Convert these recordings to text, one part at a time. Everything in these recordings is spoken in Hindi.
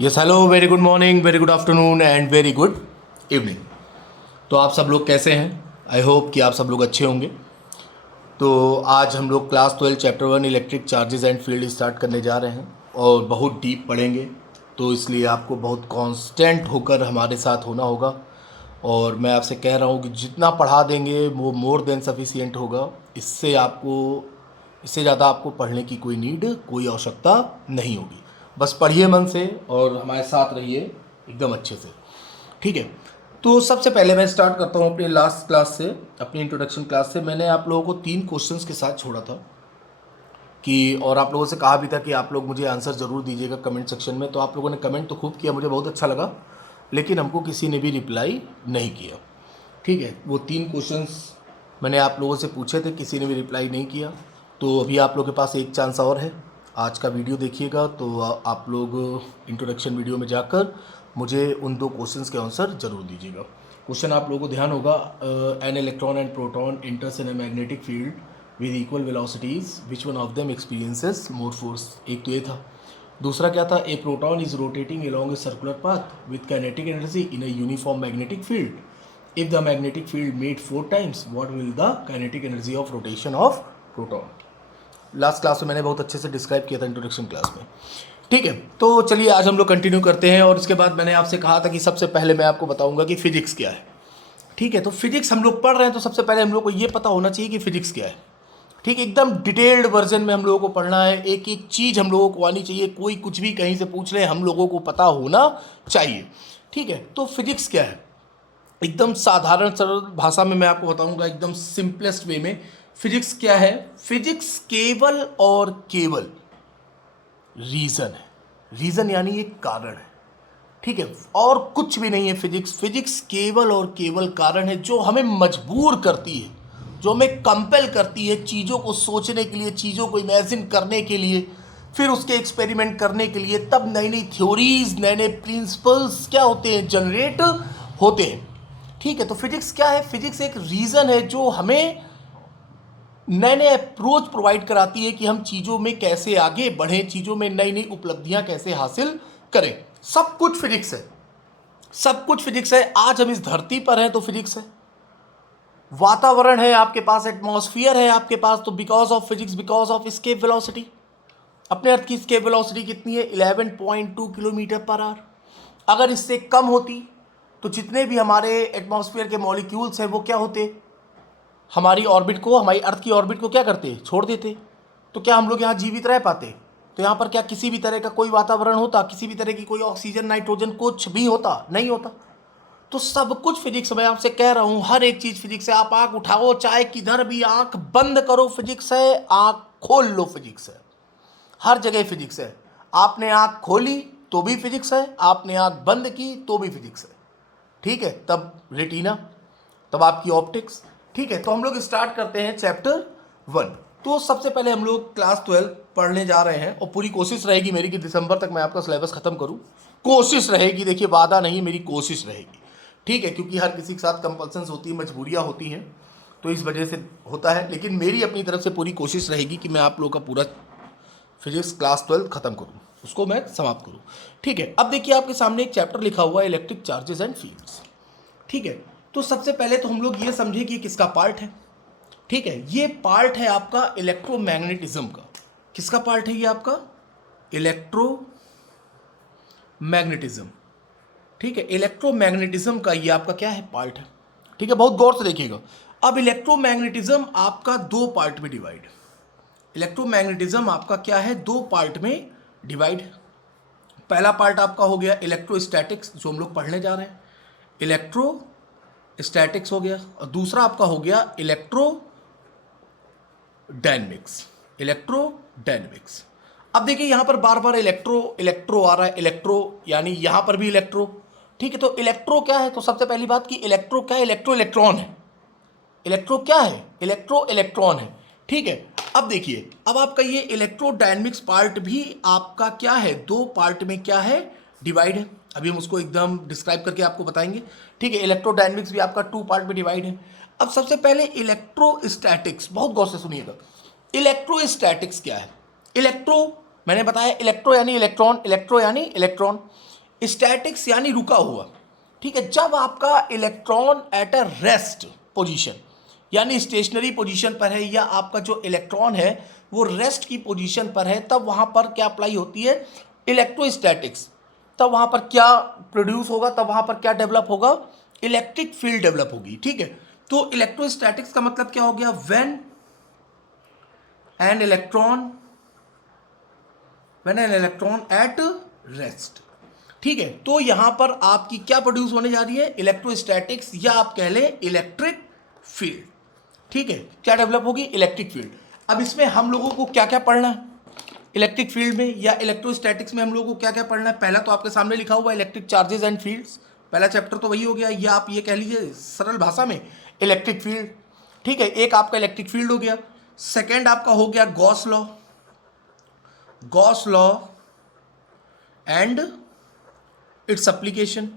Yes hello, very good morning, very good afternoon and very good evening. तो आप सब लोग कैसे हैं? आई होप कि आप सब लोग अच्छे होंगे। तो आज हम लोग class 12 chapter 1 electric charges and field start करने जा रहे हैं और बहुत डीप पढ़ेंगे। तो इसलिए आपको बहुत कांस्टेंट होकर हमारे साथ होना होगा। और मैं आपसे कह रहा हूँ कि जितना पढ़ा देंगे वो मोर देन सफिशिएंट होगा। इससे ज़्यादा आपको पढ़ने की कोई नीड, कोई आवश्यकता नहीं होगी। बस पढ़िए मन से और हमारे साथ रहिए एकदम अच्छे से। ठीक है। तो सबसे पहले मैं स्टार्ट करता हूँ अपनी लास्ट क्लास से, अपनी इंट्रोडक्शन क्लास से। मैंने आप लोगों को 3 क्वेश्चंस के साथ छोड़ा था कि, और आप लोगों से कहा भी था कि आप लोग मुझे आंसर ज़रूर दीजिएगा कमेंट सेक्शन में। तो आप लोगों ने कमेंट तो खूब किया, मुझे बहुत अच्छा लगा, लेकिन हमको किसी ने भी रिप्लाई नहीं किया। ठीक है। वो 3 क्वेश्चंस मैंने आप लोगों से पूछे थे, किसी ने भी रिप्लाई नहीं किया। तो अभी आप लोगों के पास एक चांस और है। आज का वीडियो देखिएगा तो आप लोग इंट्रोडक्शन वीडियो में जाकर मुझे उन 2 क्वेश्चंस के आंसर ज़रूर दीजिएगा। क्वेश्चन आप लोगों को ध्यान होगा, an electron and proton enters in a magnetic field with equal velocities, which one of them experiences more force. एक तो ये था। दूसरा क्या था, a proton is rotating along a circular path with kinetic energy in a uniform magnetic field. If the magnetic field meet 4 times, what will the kinetic energy of rotation of proton? Last class में मैंने बहुत अच्छे से डिस्क्राइब किया था इंट्रोडक्शन क्लास में। ठीक है। तो चलिए आज हम लोग कंटिन्यू करते हैं। और इसके बाद मैंने आपसे कहा था कि सबसे पहले मैं आपको बताऊंगा कि फिजिक्स क्या है। ठीक है। तो फिजिक्स हम लोग पढ़ रहे हैं तो सबसे पहले हम लोग को ये पता होना चाहिए कि फिजिक्स क्या है। ठीक है। एकदम डिटेल्ड वर्जन में हम लोगों को पढ़ना है। एक एक चीज़ हम लोगों को आनी चाहिए। कोई कुछ भी कहीं से पूछ ले, हम लोगों को पता होना चाहिए। ठीक है। तो फिजिक्स क्या है, एकदम साधारण सरल भाषा में मैं आपको बताऊंगा, एकदम सिंपलेस्ट वे में। फिजिक्स क्या है? फिजिक्स केवल और केवल रीजन है। रीजन यानी एक कारण है। ठीक है। और कुछ भी नहीं है फिजिक्स। फिजिक्स केवल और केवल कारण है जो हमें मजबूर करती है, जो हमें कंपेल करती है चीज़ों को सोचने के लिए, चीज़ों को इमेजिन करने के लिए, फिर उसके एक्सपेरिमेंट करने के लिए। तब नई नई थ्योरीज, नए नए प्रिंसिपल्स क्या होते हैं, जनरेट होते हैं। ठीक है। तो फिजिक्स क्या है? फिजिक्स एक रीज़न है जो हमें नए नए अप्रोच प्रोवाइड कराती है कि हम चीज़ों में कैसे आगे बढ़ें, चीज़ों में नई नई उपलब्धियां कैसे हासिल करें। सब कुछ फिजिक्स है। सब कुछ फिजिक्स है। आज हम इस धरती पर हैं तो फिजिक्स है। वातावरण है आपके पास, एटमॉस्फियर है आपके पास, तो because of physics, because of escape velocity. अपने अर्थ की स्केप वेलोसिटी कितनी है? 11.2 किलोमीटर पर आवर। अगर इससे कम होती तो जितने भी हमारे एटमॉस्फेयर के मॉलिक्यूल्स हैं वो क्या होते? हमारी ऑर्बिट को, हमारी अर्थ की ऑर्बिट को क्या करते? छोड़ देते। तो क्या हम लोग यहाँ जीवित रह पाते? तो यहाँ पर क्या किसी भी तरह का कोई वातावरण होता? किसी भी तरह की कोई ऑक्सीजन, नाइट्रोजन, कुछ भी होता? नहीं होता। तो सब कुछ फिजिक्स। मैं आपसे कह रहा हूं हर एक चीज फिजिक्स है। आप आंख उठाओ, चाहे किधर भी आंख बंद करो फिजिक्स है, आंख खोल लो फिजिक्स है। हर जगह फिजिक्स है। आपने आंख खोली तो भी फिजिक्स है, आपने आंख बंद की तो भी फिजिक्स है। ठीक है। तब रेटिना, तब आपकी ऑप्टिक्स। ठीक है। तो हम लोग स्टार्ट करते हैं चैप्टर 1। तो सबसे पहले हम लोग क्लास 12 पढ़ने जा रहे हैं और पूरी कोशिश रहेगी मेरी कि दिसंबर तक मैं आपका सिलेबस खत्म करूं। कोशिश रहेगी, देखिए वादा नहीं, मेरी कोशिश रहेगी। ठीक है। क्योंकि हर किसी के साथ कंपल्सन्स होती है, मजबूरियां होती हैं, तो इस वजह से होता है। लेकिन मेरी अपनी तरफ से पूरी कोशिश रहेगी कि मैं आप लोग का पूरा फिजिक्स क्लास 12 खत्म करूं, उसको मैं समाप्त करूं। ठीक है। अब देखिए आपके सामने एक चैप्टर लिखा हुआ है, इलेक्ट्रिक चार्जेस एंड फील्ड्स। ठीक है। तो सबसे पहले तो हम लोग ये समझे कि ये किसका पार्ट है। ठीक है। ये पार्ट है आपका इलेक्ट्रोमैग्नेटिज्म का। किसका पार्ट है ये? आपका इलेक्ट्रोमैग्नेटिज्म। ठीक है। इलेक्ट्रोमैग्नेटिज्म का ये आपका क्या है? पार्ट है। ठीक है। बहुत गौर से देखिएगा। अब इलेक्ट्रोमैग्नेटिज्म आपका 2 पार्ट में डिवाइड है। इलेक्ट्रोमैग्नेटिज्म आपका क्या है? 2 पार्ट में डिवाइड है। पहला पार्ट आपका हो गया इलेक्ट्रोस्टैटिक्स, जो हम लोग पढ़ने जा रहे हैं। इलेक्ट्रोस्टैटिक्स हो गया। और दूसरा आपका हो गया इलेक्ट्रोडायनेमिक्स। इलेक्ट्रोडायनेमिक्स। अब देखिए यहां पर बार बार इलेक्ट्रो इलेक्ट्रो आ रहा है। इलेक्ट्रो यानी यहां पर भी इलेक्ट्रो। ठीक है। तो इलेक्ट्रो क्या है? तो सबसे पहली बात कि इलेक्ट्रो क्या है? इलेक्ट्रो इलेक्ट्रॉन है। इलेक्ट्रो क्या है? इलेक्ट्रो इलेक्ट्रॉन है। ठीक है। अब देखिए, अब आपका ये इलेक्ट्रोडायनेमिक्स पार्ट भी आपका क्या है? 2 पार्ट में क्या है? डिवाइड है। अभी हम उसको एकदम डिस्क्राइब करके आपको बताएंगे। ठीक है। इलेक्ट्रोडायनेमिक्स भी आपका 2 पार्ट में डिवाइड है। अब सबसे पहले इलेक्ट्रोस्टैटिक्स, बहुत गौर से सुनिएगा। इलेक्ट्रोस्टैटिक्स क्या है? इलेक्ट्रो मैंने बताया इलेक्ट्रो यानी इलेक्ट्रॉन, इलेक्ट्रो यानी इलेक्ट्रॉन, स्टैटिक्स यानी रुका हुआ, ठीक है। जब आपका electron at a rest position यानी स्टेशनरी पोजीशन पर है, या आपका जो इलेक्ट्रॉन है वो रेस्ट की पोजीशन पर है, तब वहाँ पर क्या अप्लाई होती है, इलेक्ट्रोस्टैटिक्स। तब वहाँ पर क्या प्रोड्यूस होगा, तब वहाँ पर क्या डेवलप होगा, इलेक्ट्रिक फील्ड डेवलप होगी, ठीक है। तो इलेक्ट्रोस्टैटिक्स का मतलब क्या हो गया, when an electron at rest, ठीक है। तो यहां पर आपकी क्या प्रोड्यूस होने जा रही है, इलेक्ट्रोस्टैटिक्स, या आप कह लें इलेक्ट्रिक फील्ड, ठीक है। क्या डेवलप होगी, इलेक्ट्रिक फील्ड। अब इसमें हम लोगों को क्या क्या पढ़ना है इलेक्ट्रिक फील्ड में या इलेक्ट्रोस्टैटिक्स में, हम लोगों को क्या क्या पढ़ना है। पहला तो आपके सामने लिखा हुआ इलेक्ट्रिक चार्जेस एंड फील्ड्स, पहला चैप्टर तो वही हो गया, या आप ये कह लीजिए सरल भाषा में इलेक्ट्रिक फील्ड, ठीक है। एक आपका इलेक्ट्रिक फील्ड हो गया। सेकेंड आपका हो गया Gauss law and its application.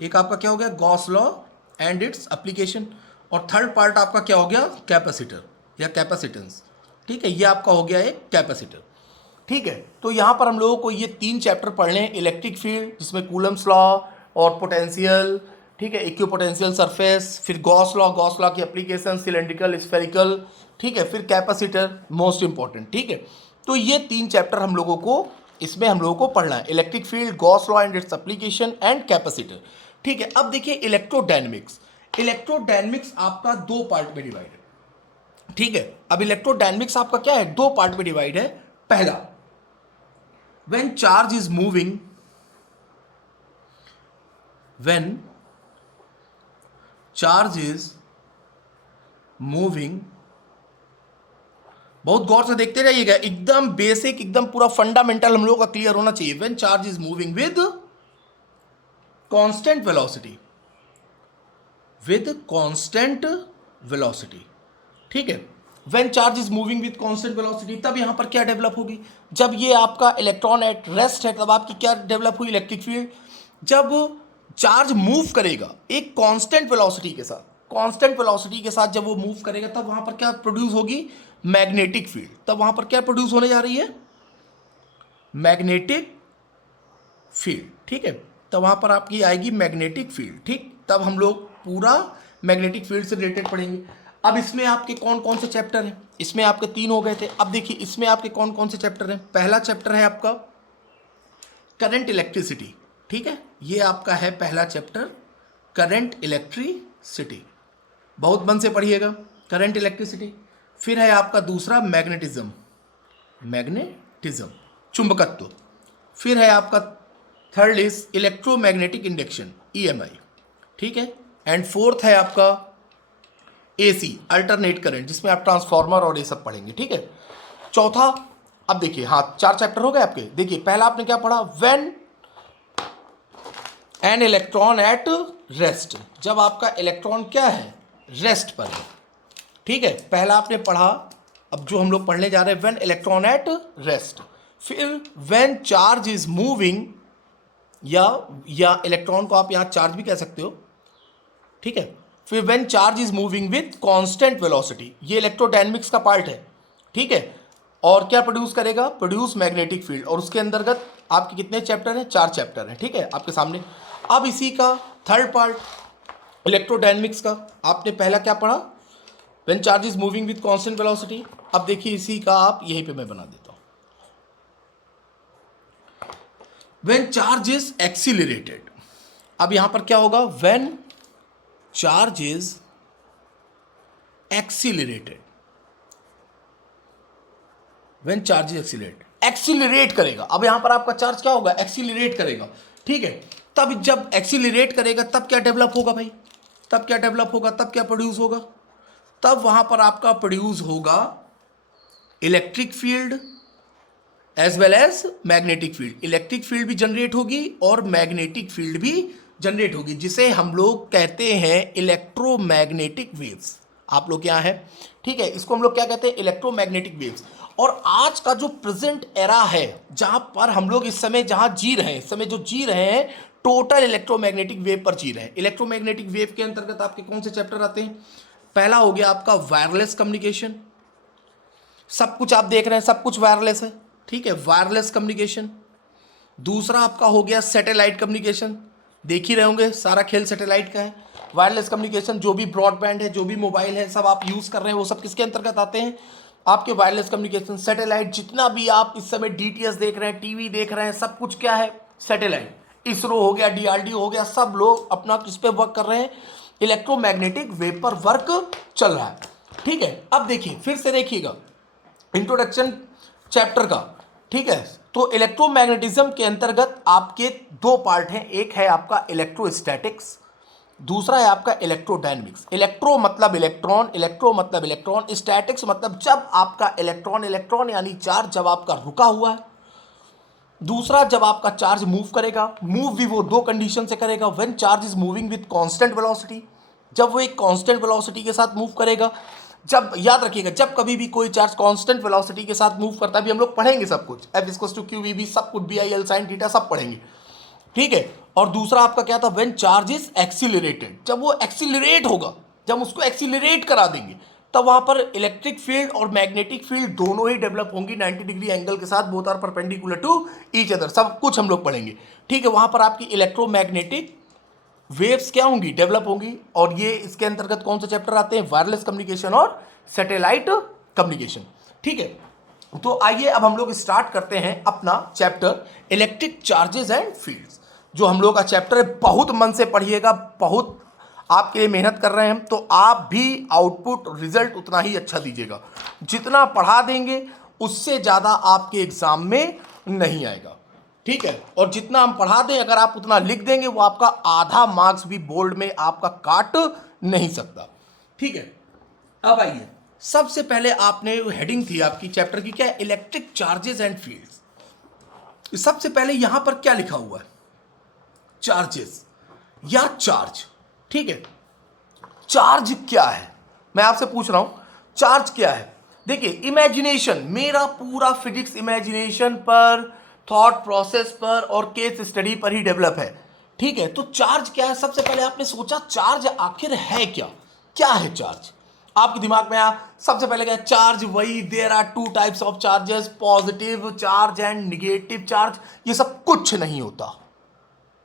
एक आपका क्या हो गया, Gauss law and its application. और थर्ड पार्ट आपका क्या हो गया, कैपेसिटर या कैपेसिटेंस, ठीक है। ये आपका हो गया एक कैपेसिटर, ठीक है। तो यहाँ पर हम लोगों को ये 3 चैप्टर पढ़ने हैं, इलेक्ट्रिक फील्ड जिसमें कूलम्स लॉ और पोटेंशियल, ठीक है, इक्विपोटेंशियल सरफेस, फिर गॉस लॉ की एप्लीकेशन, सिलेंड्रिकल, स्फेरिकल, ठीक है, फिर कैपेसिटर मोस्ट इंपॉर्टेंट, ठीक है। तो ये 3 चैप्टर हम लोगों को इसमें हम लोगों को पढ़ना है, electric field, Gauss law and its application and capacitor, ठीक है। अब देखिए इलेक्ट्रोडायनेमिक्स आपका 2 पार्ट में डिवाइड है, ठीक है। अब इलेक्ट्रोडायनेमिक्स आपका क्या है, 2 पार्ट में डिवाइड है। पहला, when charge is moving बहुत गौर से देखते रहिएगा, एकदम बेसिक, एकदम पूरा फंडामेंटल हम लोगों का क्लियर होना चाहिए। when charge is moving with constant velocity, ठीक है। when charge is moving with constant velocity, तब यहां पर क्या डेवलप होगी, जब ये आपका इलेक्ट्रॉन एट रेस्ट है, तब आपकी क्या डेवलप हुई, इलेक्ट्रिक फील्ड। जब चार्ज मूव करेगा एक कांस्टेंट वेलोसिटी के साथ जब वो मूव करेगा, तब वहां पर क्या प्रोड्यूस होगी, मैग्नेटिक फील्ड। तब वहां पर क्या प्रोड्यूस होने जा रही है, मैग्नेटिक फील्ड, ठीक है। तब वहां पर आपकी आएगी मैग्नेटिक फील्ड, ठीक। तब हम लोग पूरा मैग्नेटिक फील्ड से रिलेटेड पढ़ेंगे। अब इसमें आपके कौन कौन से चैप्टर हैं, इसमें आपके 3 हो गए थे। अब देखिए इसमें आपके कौन कौन से चैप्टर हैं। पहला चैप्टर है आपका करंट इलेक्ट्रिसिटी, ठीक है। ये आपका है पहला चैप्टर, करंट इलेक्ट्रिसिटी, बहुत मन से पढ़िएगा, करंट इलेक्ट्रिसिटी। फिर है आपका दूसरा मैग्नेटिज्म, चुंबकत्व। फिर है आपका third is electromagnetic induction, EMI, ठीक है। एंड फोर्थ है आपका AC, अल्टरनेट करंट, जिसमें आप ट्रांसफार्मर और ये सब पढ़ेंगे, ठीक है। चौथा, अब देखिए, हाँ 4 चैप्टर हो गए आपके। देखिए पहला आपने क्या पढ़ा, when an electron at rest, जब आपका इलेक्ट्रॉन क्या है, रेस्ट पर है, ठीक है। पहला आपने पढ़ा। अब जो हम लोग पढ़ने जा रहे हैं, व्हेन इलेक्ट्रॉन एट रेस्ट। फिर व्हेन चार्ज इज मूविंग, या इलेक्ट्रॉन को आप यहाँ चार्ज भी कह सकते हो, ठीक है। फिर when charge is moving with constant velocity, ये इलेक्ट्रोडायनेमिक्स का पार्ट है, ठीक है। और क्या प्रोड्यूस करेगा, प्रोड्यूस मैग्नेटिक फील्ड। और उसके अंतर्गत आपके कितने चैप्टर हैं, 4 चैप्टर हैं, ठीक है, आपके सामने। अब इसी का थर्ड पार्ट इलेक्ट्रोडायनेमिक्स का आपने पहला क्या पढ़ा, when charge is moving with constant velocity. अब देखिए इसी का आप यहीं पे मैं बना देता हूं, व्हेन चार्ज इज एक्सीलरेटेड। अब यहां पर क्या होगा, when charge is accelerated, when charge is accelerate करेगा। अब यहां पर आपका चार्ज क्या होगा, एक्सीलरेट करेगा, ठीक है। तब जब एक्सीलरेट करेगा तब क्या डेवलप होगा भाई, तब क्या डेवलप होगा, तब क्या प्रोड्यूस होगा, तब वहां पर आपका प्रोड्यूस होगा electric field as well as magnetic field. Electric field भी जनरेट होगी और मैग्नेटिक फील्ड भी जनरेट होगी, जिसे हम लोग कहते हैं इलेक्ट्रोमैग्नेटिक वेव्स। आप लोग क्या है, ठीक है, इसको हम लोग क्या कहते हैं, इलेक्ट्रोमैग्नेटिक वेव्स। और आज का जो प्रेजेंट एरा है, जहां पर हम लोग इस समय जहां जी रहे हैं, इस समय जो जी रहे हैं, टोटल इलेक्ट्रोमैग्नेटिक वेव पर जी रहे हैं। इलेक्ट्रोमैग्नेटिक वेव के अंतर्गत आपके कौन से चैप्टर आते हैं, पहला हो गया आपका वायरलेस कम्युनिकेशन, सब कुछ आप देख रहे हैं, सब कुछ वायरलेस है, ठीक है, वायरलेस कम्युनिकेशन। दूसरा आपका हो गया सैटेलाइट कम्युनिकेशन, देख ही रहे होंगे सारा खेल सैटेलाइट का है। वायरलेस कम्युनिकेशन, जो भी ब्रॉडबैंड है, जो भी मोबाइल है, सब आप यूज़ कर रहे हैं, वो सब किसके अंतर्गत आते हैं? आपके वायरलेस कम्युनिकेशन। सैटेलाइट, जितना भी आप इस समय डीटीएच देख रहे हैं, टीवी देख रहे हैं, सब कुछ क्या है? सैटेलाइट। इसरो हो गया, डीआरडीओ हो गया, सब लोग अपना किस पे वर्क कर रहे हैं? इलेक्ट्रोमैग्नेटिक वेव पर वर्क चल रहा है। ठीक है, अब देखिए, फिर से देखिएगा इंट्रोडक्शन चैप्टर का। ठीक है, तो इलेक्ट्रोमैग्नेटिज्म के अंतर्गत आपके दो पार्ट हैं, एक है आपका इलेक्ट्रोस्टैटिक्स, दूसरा है आपका इलेक्ट्रोडायनेमिक्स। इलेक्ट्रो मतलब इलेक्ट्रॉन, इलेक्ट्रो मतलब इलेक्ट्रॉन, स्टैटिक्स मतलब जब आपका इलेक्ट्रॉन यानी चार्ज जब आपका रुका हुआ है, दूसरा जब आपका चार्ज मूव करेगा। मूव भी वो दो कंडीशन से करेगा, when charge is moving with constant velocity, जब वो एक कांस्टेंट वेलोसिटी के साथ मूव करेगा। जब, याद रखिएगा, जब कभी भी कोई चार्ज कांस्टेंट वेलोसिटी के साथ मूव करता है, भी हम लोग पढ़ेंगे सब कुछ, F equals to q v B, सब कुछ, B I L sine theta सब पढ़ेंगे। ठीक है, और दूसरा आपका क्या था? व्हेन चार्ज इज एक्सीलरेटेड, जब वो एक्सीलरेट होगा, जब उसको एक्सीलरेट करा देंगे, तब वहां पर इलेक्ट्रिक फील्ड और मैग्नेटिक फील्ड दोनों ही डेवलप होंगी 90 डिग्री एंगल के साथ, both are perpendicular to each other, सब कुछ हम लोग पढ़ेंगे। ठीक है, वहां पर आपकी इलेक्ट्रोमैग्नेटिक वेव्स क्या होंगी? डेवलप होंगी। और ये इसके अंतर्गत कौन से चैप्टर आते हैं? वायरलेस कम्युनिकेशन और सैटेलाइट कम्युनिकेशन। ठीक है, तो आइए अब हम लोग स्टार्ट करते हैं अपना chapter electric charges and fields, जो हम लोग का चैप्टर है। बहुत मन से पढ़िएगा, बहुत आपके लिए मेहनत कर रहे हैं हम, तो आप भी आउटपुट रिजल्ट उतना ही अच्छा दीजिएगा। जितना पढ़ा देंगे उससे ज़्यादा आपके एग्जाम में नहीं आएगा। ठीक है, और जितना हम पढ़ा दें, अगर आप उतना लिख देंगे, वो आपका आधा मार्क्स भी बोर्ड में आपका काट नहीं सकता। ठीक है, अब आइए, सबसे पहले आपने हेडिंग थी आपकी चैप्टर की, क्या? Electric charges and fields. सबसे पहले यहां पर क्या लिखा हुआ है? चार्जेस या चार्ज। ठीक है, चार्ज क्या है? मैं आपसे पूछ रहा हूं, चार्ज क्या है? देखिए, इमेजिनेशन, मेरा पूरा फिजिक्स इमेजिनेशन पर, थॉट प्रोसेस पर और केस स्टडी पर ही डेवलप है। ठीक है, तो चार्ज क्या है? सबसे पहले आपने सोचा चार्ज आखिर है क्या? क्या है चार्ज? आपके दिमाग में आया सबसे पहले क्या? चार्ज, वही there are two types of charges, positive charge and negative charge. ये सब कुछ नहीं होता।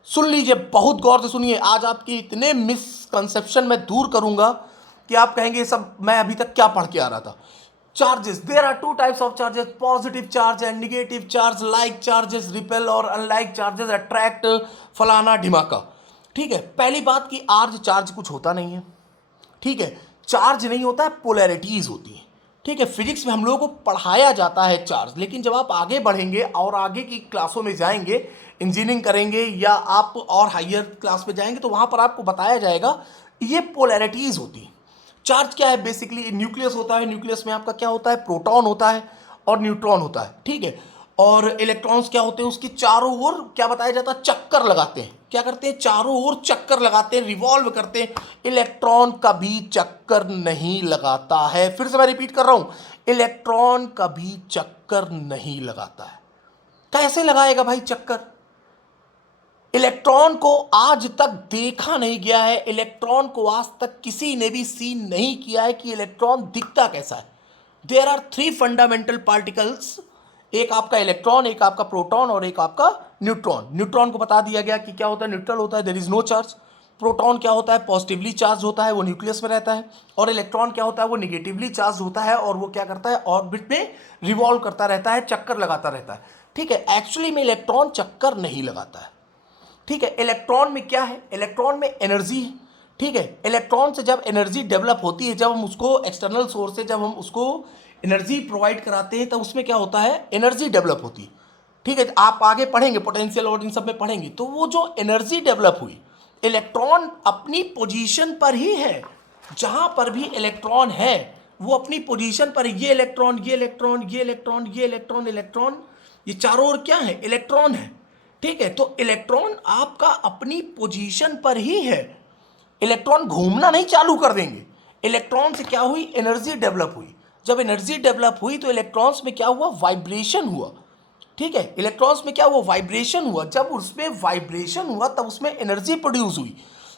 सुन लीजिए, बहुत गौर से सुनिए, आज आपकी इतने मिसकंसेप्शन मैं दूर करूंगा कि आप कहेंगे सब मैं अभी तक क्या पढ़ के आ रहा था। Charges, there are two types of charges, positive charge and negative charge, like charges repel और अनलाइक चार्जेस अट्रैक्ट, फलाना ढिमाका। ठीक है, पहली बात कि आर्ज चार्ज कुछ होता नहीं है। ठीक है, चार्ज नहीं होता है, पोलैरिटीज होती है। ठीक है, फिजिक्स में हम लोगों को पढ़ाया जाता है चार्ज, लेकिन जब आप आगे बढ़ेंगे और आगे की क्लासों में जाएंगे, इंजीनियरिंग करेंगे या आप और हायर क्लास में जाएंगे, तो वहां पर आपको बताया जाएगा ये पोलैरिटीज होती है। चार्ज क्या है? बेसिकली न्यूक्लियस होता है, न्यूक्लियस में आपका क्या होता है? प्रोटॉन होता है और न्यूट्रॉन होता है। ठीक है, और इलेक्ट्रॉन्स क्या होते हैं? उसकी चारों ओर क्या बताया जाता है? चक्कर लगाते हैं। क्या करते हैं? चारों ओर चक्कर लगाते हैं, रिवॉल्व करते हैं। इलेक्ट्रॉन कभी चक्कर नहीं लगाता है। फिर से मैं रिपीट कर रहा हूं, इलेक्ट्रॉन कभी चक्कर नहीं लगाता है। कैसे लगाएगा भाई चक्कर? इलेक्ट्रॉन को आज तक देखा नहीं गया है, इलेक्ट्रॉन को आज तक किसी ने भी सीन नहीं किया है कि इलेक्ट्रॉन दिखता कैसा है। There are three fundamental particles, एक आपका इलेक्ट्रॉन, एक आपका प्रोटॉन और एक आपका न्यूट्रॉन। न्यूट्रॉन को बता दिया गया कि क्या होता है? न्यूट्रल होता है, there is no charge. Proton क्या होता है? पॉजिटिवली चार्ज होता है, वो न्यूक्लियस में रहता है। और इलेक्ट्रॉन क्या होता है? वो निगेटिवली चार्ज होता है और वो क्या करता है? ऑर्बिट में रिवॉल्व करता रहता है, चक्कर लगाता रहता है। ठीक है, एक्चुअली में इलेक्ट्रॉन चक्कर नहीं लगाता है। ठीक है, इलेक्ट्रॉन में क्या है? इलेक्ट्रॉन में एनर्जी है। ठीक है, इलेक्ट्रॉन से जब एनर्जी डेवलप होती है, जब हम उसको एक्सटर्नल सोर्स से जब हम उसको एनर्जी प्रोवाइड कराते हैं, तब उसमें क्या होता है? एनर्जी डेवलप होती है। ठीक है, आप आगे पढ़ेंगे, पोटेंशियल और इन सब में पढ़ेंगे, तो वो जो एनर्जी डेवलप हुई, इलेक्ट्रॉन अपनी पोजीशन पर ही है। जहां पर भी इलेक्ट्रॉन है वो अपनी पोजीशन पर, ये इलेक्ट्रॉन, ये इलेक्ट्रॉन, ये इलेक्ट्रॉन, ये इलेक्ट्रॉन, इलेक्ट्रॉन, ये चारों ओर क्या है? इलेक्ट्रॉन है। ठीक है, तो इलेक्ट्रॉन आपका अपनी पोजीशन पर ही है। इलेक्ट्रॉन घूमना नहीं चालू कर देंगे। इलेक्ट्रॉन से क्या हुई? एनर्जी डेवलप हुई। जब एनर्जी डेवलप हुई तो इलेक्ट्रॉन्स में क्या हुआ? वाइब्रेशन हुआ। ठीक है, इलेक्ट्रॉन्स में क्या हुआ? वाइब्रेशन हुआ। जब उसमें वाइब्रेशन हुआ तब उसमें एनर्जी प्रोड्यूस हुई।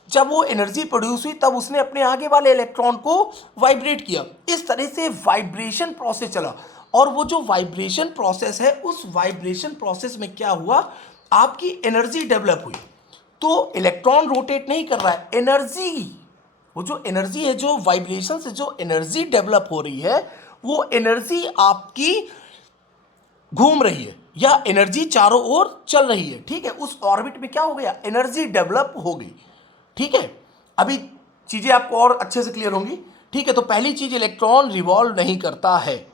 जब वो एनर्जी प्रोड्यूस हुई तब उसने अपने आगे वाले इलेक्ट्रॉन को वाइब्रेट किया। इस तरह से वाइब्रेशन प्रोसेस चला और वो जो वाइब्रेशन प्रोसेस है, उस वाइब्रेशन प्रोसेस में क्या हुआ, आपकी एनर्जी डेवलप हुई। तो इलेक्ट्रॉन रोटेट नहीं कर रहा है, एनर्जी, वो जो एनर्जी है, जो वाइब्रेशन से जो एनर्जी डेवलप हो रही है, वो एनर्जी आपकी घूम रही है या एनर्जी चारों ओर चल रही है। ठीक है, उस ऑर्बिट में क्या हो गया, एनर्जी डेवलप हो गई। ठीक है, अभी चीजें आपको और अच्छे से क्लियर होंगी। ठीक है, तो पहली चीज, इलेक्ट्रॉन रिवॉल्व नहीं करता है।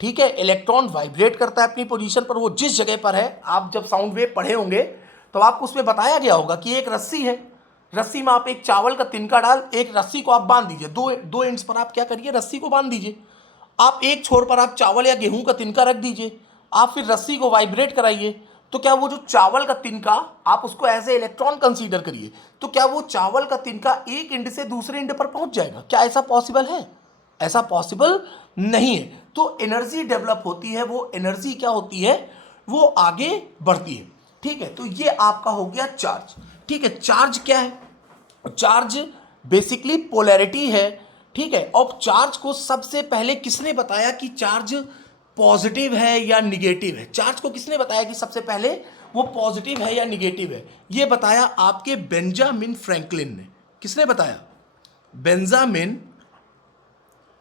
ठीक है, इलेक्ट्रॉन वाइब्रेट करता है अपनी पोजीशन पर, वो जिस जगह पर है। आप जब साउंड वेव पढ़े होंगे तो आपको उसमें बताया गया होगा कि एक रस्सी है, रस्सी में आप एक चावल का तिनका डाल, एक रस्सी को आप बांध दीजिए, दो एंड्स पर आप क्या करिए, रस्सी को बांध दीजिए। आप एक छोर पर आप चावल या गेहूं का तिनका रख दीजिए, आप फिर रस्सी को वाइब्रेट कराइए, तो क्या वो जो चावल का तिनका, आप उसको एज ए इलेक्ट्रॉन कंसीडर करिए, तो क्या वो चावल का तिनका एक एंड से दूसरे एंड पर पहुंच जाएगा? क्या ऐसा पॉसिबल है? ऐसा पॉसिबल नहीं है। तो एनर्जी डेवलप होती है, वो एनर्जी क्या होती है, वो आगे बढ़ती है। ठीक है, तो ये आपका हो गया चार्ज। ठीक है, चार्ज क्या है, चार्ज बेसिकली पोलैरिटी है। ठीक है, और चार्ज को सबसे पहले किसने बताया कि चार्ज पॉजिटिव है या निगेटिव है? चार्ज को किसने बताया कि सबसे पहले वो पॉजिटिव है या निगेटिव है? ये बताया आपके बेंजामिन फ्रैंकलिन ने। किसने बताया? Benjamin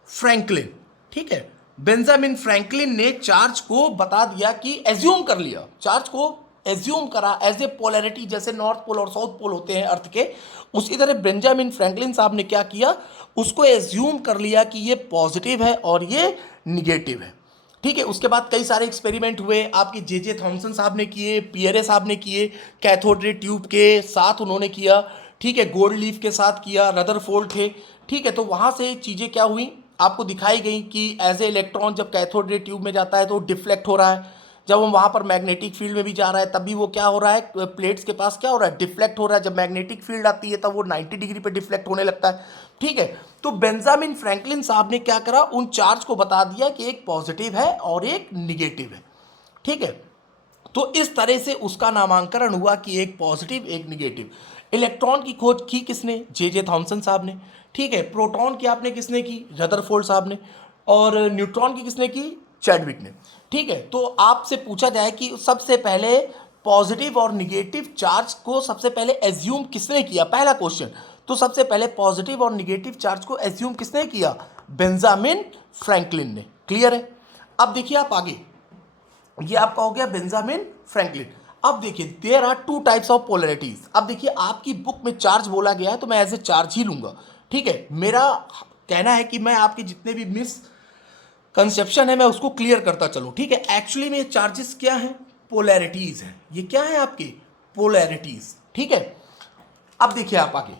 Franklin. ठीक है, बेंजामिन फ्रैंकलिन ने चार्ज को बता दिया कि एज्यूम कर लिया, चार्ज को एज्यूम करा एज ए पोलैरिटी, जैसे नॉर्थ पोल और साउथ पोल होते हैं अर्थ के, उसी तरह बेंजामिन फ्रैंकलिन साहब ने क्या किया, उसको एज्यूम कर लिया कि ये पॉजिटिव है और ये निगेटिव है। ठीक है, उसके बाद कई सारे एक्सपेरिमेंट हुए, आपके जे थॉमसन साहब ने किए, पियरे साहब ने किए, कैथोड रे ट्यूब के साथ उन्होंने किया। ठीक है, गोल्ड लीफ के साथ किया, रदरफोर्ड थे। ठीक है, तो वहाँ से चीज़ें क्या हुई, आपको दिखाई गई कि एज ए इलेक्ट्रॉन जब कैथोड रे ट्यूब में जाता है तो डिफ्लेक्ट हो रहा है, जब हम वहाँ पर मैग्नेटिक फील्ड में भी जा रहा है तब भी वो क्या हो रहा है, प्लेट्स के पास क्या हो रहा है, डिफ्लेक्ट हो रहा है। जब मैग्नेटिक फील्ड आती है तब वो 90 डिग्री पे डिफ्लेक्ट होने लगता है। ठीक है, तो बेंजामिन फ्रैंकलिन साहब ने क्या करा, उन चार्ज को बता दिया कि एक पॉजिटिव है और एक निगेटिव है। ठीक है, तो इस तरह से उसका नामांकन हुआ कि एक पॉजिटिव एक निगेटिव। इलेक्ट्रॉन की खोज की किसने? जे थॉमसन साहब ने। ठीक है, प्रोटॉन की आपने किसने की? रदरफोर्ड साहब ने। और न्यूट्रॉन की किसने की? चैडविक ने। ठीक है, तो आपसे पूछा जाए कि सबसे पहले पॉजिटिव और निगेटिव चार्ज को सबसे पहले एज्यूम किसने किया, पहला क्वेश्चन। तो सबसे पहले पॉजिटिव और निगेटिव चार्ज को एज्यूम किसने किया? बेंजामिन फ्रैंकलिन ने। क्लियर है? अब देखिए आप आगे, ये आपका हो गया बेंजामिन फ्रैंकलिन। अब देखिए there are two types of polarities. अब देखिए आपकी बुक में चार्ज बोला गया है तो मैं एज ए चार्ज ही लूंगा। ठीक है, मेरा कहना है कि मैं आपके जितने भी मिस कंसेप्शन है मैं उसको क्लियर करता चलूं। ठीक है, एक्चुअली में चार्जेस क्या है? पोलैरिटीज है। ये क्या है आपके? पोलैरिटीज। ठीक है, अब देखिए आप आगे,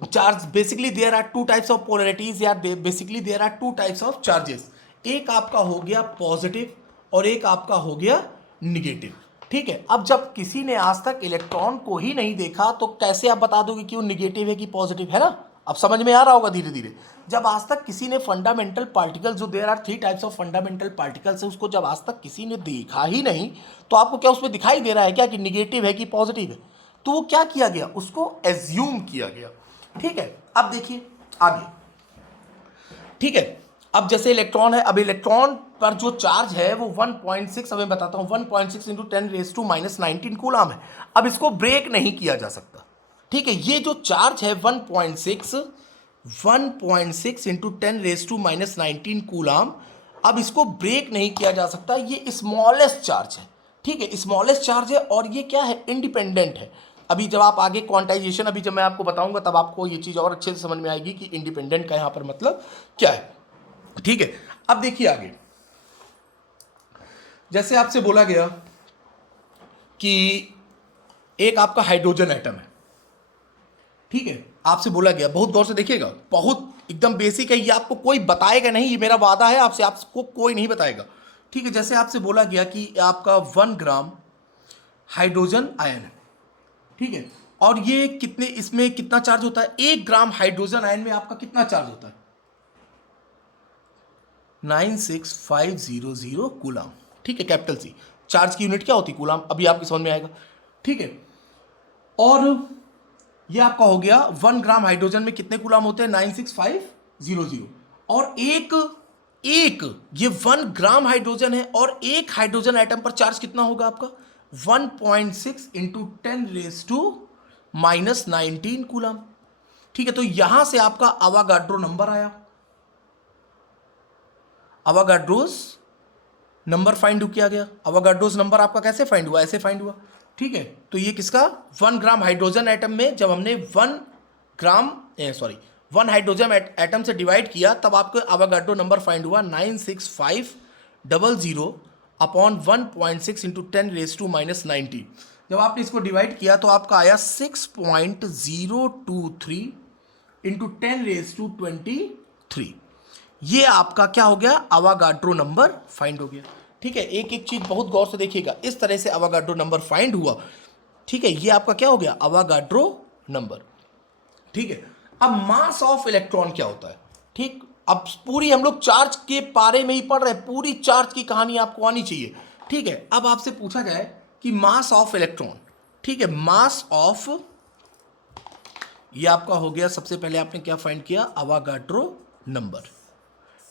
charge basically there are two types of polarities, या basically there are two types of charges. एक आपका हो गया पॉजिटिव और एक आपका हो गया निगेटिव। ठीक है, अब जब किसी ने आज तक इलेक्ट्रॉन को ही नहीं देखा तो कैसे आप बता दोगे कि वो निगेटिव है कि पॉजिटिव है ना? अब समझ में आ रहा होगा धीरे धीरे। जब आज तक किसी ने फंडामेंटल पार्टिकल, जो there are three types of fundamental particles है, उसको जब आज तक किसी ने देखा ही नहीं तो आपको क्या उसमें दिखाई दे रहा है क्या कि निगेटिव है कि पॉजिटिव है? तो वो क्या किया गया, उसको एज्यूम किया गया। ठीक है, अब देखिए आगे। ठीक है, अब जैसे इलेक्ट्रॉन है, अब इलेक्ट्रॉन पर जो चार्ज है वो 1.6, अब मैं बताता हूं, 1.6 इंटू 10⁻⁻⁹ कूलाम है। अब इसको ब्रेक नहीं किया जा सकता। ठीक है, ये जो चार्ज है 1.6 इंटू 10⁻⁻⁹ कूलाम, अब इसको ब्रेक नहीं किया जा सकता। ये स्मॉलेस्ट चार्ज है। ठीक है, स्मॉलेस्ट चार्ज है और ये क्या है, इंडिपेंडेंट है। अभी जब आप आगे क्वांटाइजेशन, अभी जब मैं आपको बताऊंगा तब आपको ये चीज़ और अच्छे से समझ में आएगी कि इंडिपेंडेंट का यहाँ पर मतलब क्या है। ठीक है, अब देखिए आगे, जैसे आपसे बोला गया कि एक आपका हाइड्रोजन एटम है। ठीक है, आपसे बोला गया, बहुत गौर से देखिएगा, बहुत एकदम बेसिक है, ये आपको कोई बताएगा नहीं, ये मेरा वादा है आपसे, आपको कोई नहीं बताएगा। ठीक है, जैसे आपसे बोला गया कि आपका 1 ग्राम हाइड्रोजन आयन है। ठीक है, और ये कितने, इसमें कितना चार्ज होता है? 1 ग्राम हाइड्रोजन आयन में आपका कितना चार्ज होता है? 96500 कूलाम। ठीक है, कैपिटल सी। चार्ज की यूनिट क्या होती है? कूलाम। अभी आपकी समझ में आएगा। ठीक है, और ये आपका हो गया 1 ग्राम हाइड्रोजन में कितने कूलाम होते हैं? 96500। और एक एक ये 1 ग्राम हाइड्रोजन है और एक हाइड्रोजन एटम पर चार्ज कितना होगा आपका 1.6 इंटू 10⁻⁻19 कूलम। ठीक है, तो यहां से आपका अवागाड्रो नंबर आया। अवागाड्रोस नंबर फाइंड किया गया। अवागाड्रोस नंबर आपका कैसे फाइंड हुआ, ऐसे फाइंड हुआ। ठीक है, तो ये किसका 1 ग्राम हाइड्रोजन एटम में जब हमने 1 हाइड्रोजन एटम से डिवाइड किया तब आपको अवागाड्रो नंबर फाइंड हुआ 96500 अपॉन 1.6 इंटू 10⁻⁻19। जब आपने इसको डिवाइड किया तो आपका आया 6.023 इंटू 10⁻23। ये आपका क्या हो गया, अवागाड्रो नंबर फाइंड हो गया। ठीक है, एक एक चीज बहुत गौर से देखिएगा, इस तरह से अवागाड्रो नंबर फाइंड हुआ। ठीक है, ये आपका क्या हो गया, अवागाड्रो नंबर। ठीक है, अब मास ऑफ इलेक्ट्रॉन क्या होता है। ठीक, अब पूरी हम लोग चार्ज के बारे में ही पढ़ रहे हैं, पूरी चार्ज की कहानी आपको आनी चाहिए। ठीक है, अब आपसे पूछा जाए कि मास ऑफ इलेक्ट्रॉन। ठीक है, मास ऑफ, ये आपका हो गया, सबसे पहले आपने क्या फाइंड किया, अवागाड्रो नंबर।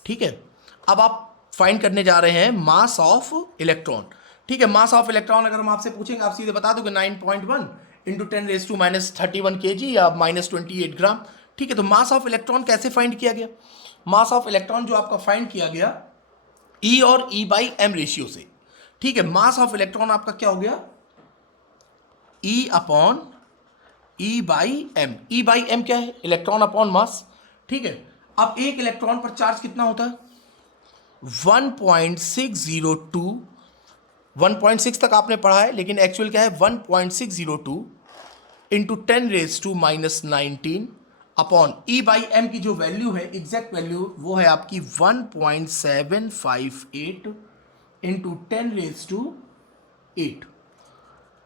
ठीक है, अब आप फाइंड करने जा रहे हैं मास ऑफ इलेक्ट्रॉन। ठीक है, मास ऑफ इलेक्ट्रॉन अगर हम आपसे पूछेंगे आप सीधे बता दोगे 9.1 इंटू 10⁻⁻³ kg या -28 ग्राम। ठीक है, तो मास ऑफ इलेक्ट्रॉन कैसे फाइंड किया गया, मास ऑफ इलेक्ट्रॉन जो आपका फाइंड किया गया E और E/m रेशियो से। ठीक है, मास ऑफ इलेक्ट्रॉन आपका क्या हो गया, E अपॉन E/m। E/m क्या है, इलेक्ट्रॉन अपॉन मास। ठीक है, अब एक इलेक्ट्रॉन पर चार्ज कितना होता है 1.602। 1.6 तक आपने पढ़ा है, लेकिन एक्चुअल क्या है 1.602 इंटू 10⁻⁻19 अपॉन E/m की जो वैल्यू है, एग्जैक्ट वैल्यू वो है आपकी 1.758 इंटू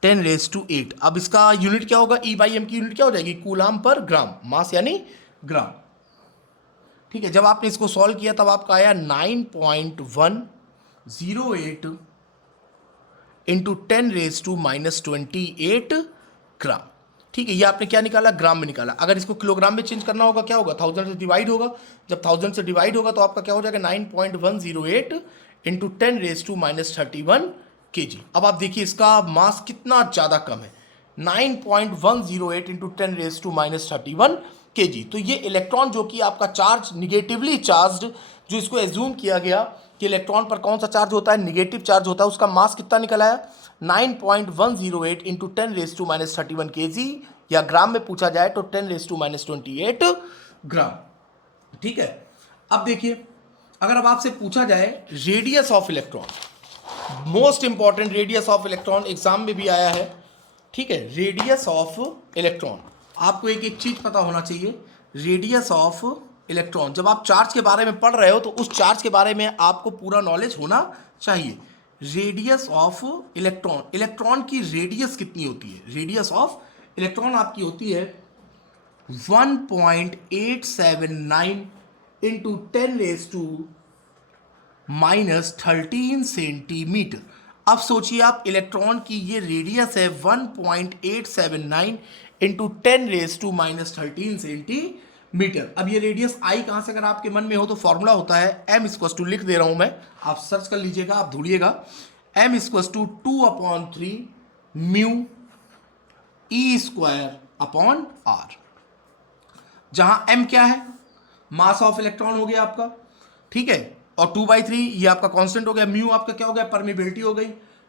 10⁻8। अब इसका यूनिट क्या होगा, E/m की यूनिट क्या हो जाएगी, कूलाम पर ग्राम, मास यानी ग्राम। ठीक है, जब आपने इसको सॉल्व किया तब आपका आया 9.108 इंटू 10⁻⁻28 ग्राम। ठीक है, ये आपने क्या निकाला, ग्राम में निकाला। अगर इसको किलोग्राम में चेंज करना होगा क्या होगा, 1000 से डिवाइड होगा। जब 1000 से डिवाइड होगा तो आपका क्या हो जाएगा 9.108 इंटू 10⁻31 kg। अब आप देखिए इसका मास कितना ज़्यादा कम है, 9.108 इंटू 10⁻31 kg। तो ये इलेक्ट्रॉन जो कि आपका चार्ज निगेटिवली चार्ज, जो इसको एज्यूम किया गया कि इलेक्ट्रॉन पर कौन सा चार्ज होता है, निगेटिव चार्ज होता है, उसका मास कितना निकल आया 9.108 इंटू 10⁻31 kg, या ग्राम में पूछा जाए तो 10⁻28 ग्राम। ठीक है, अब देखिए अगर अब आपसे पूछा जाए radius of electron, most important radius of electron exam में भी आया है। ठीक है, रेडियस ऑफ इलेक्ट्रॉन, आपको एक एक चीज पता होना चाहिए। रेडियस ऑफ इलेक्ट्रॉन, जब आप चार्ज के बारे में पढ़ रहे हो तो उस चार्ज के बारे में आपको पूरा नॉलेज होना चाहिए। रेडियस ऑफ इलेक्ट्रॉन, इलेक्ट्रॉन की रेडियस कितनी होती है, रेडियस ऑफ इलेक्ट्रॉन आपकी होती है 1.879 इंटू 10⁻⁻13 सेंटीमीटर। अब सोचिए आप, इलेक्ट्रॉन की ये रेडियस है 1.879 इंटू 10⁻⁻13 सेंटीमीटर। अब ये रेडियस आई कहाँ से अगर आपके मन में हो तो फॉर्मूला होता है m इक्वल्स टू, लिख दे रहा हूं मैं, आप सर्च कर लीजिएगा, आप ढूंढिएगा, m equals to 2/3 mu E² upon r, जहां m क्या है, मास ऑफ इलेक्ट्रॉन हो गया आपका। ठीक है, और 2/3 ये आपका कांस्टेंट हो गया, म्यू आपका क्या हो गया, परमिबिलिटी हो गई।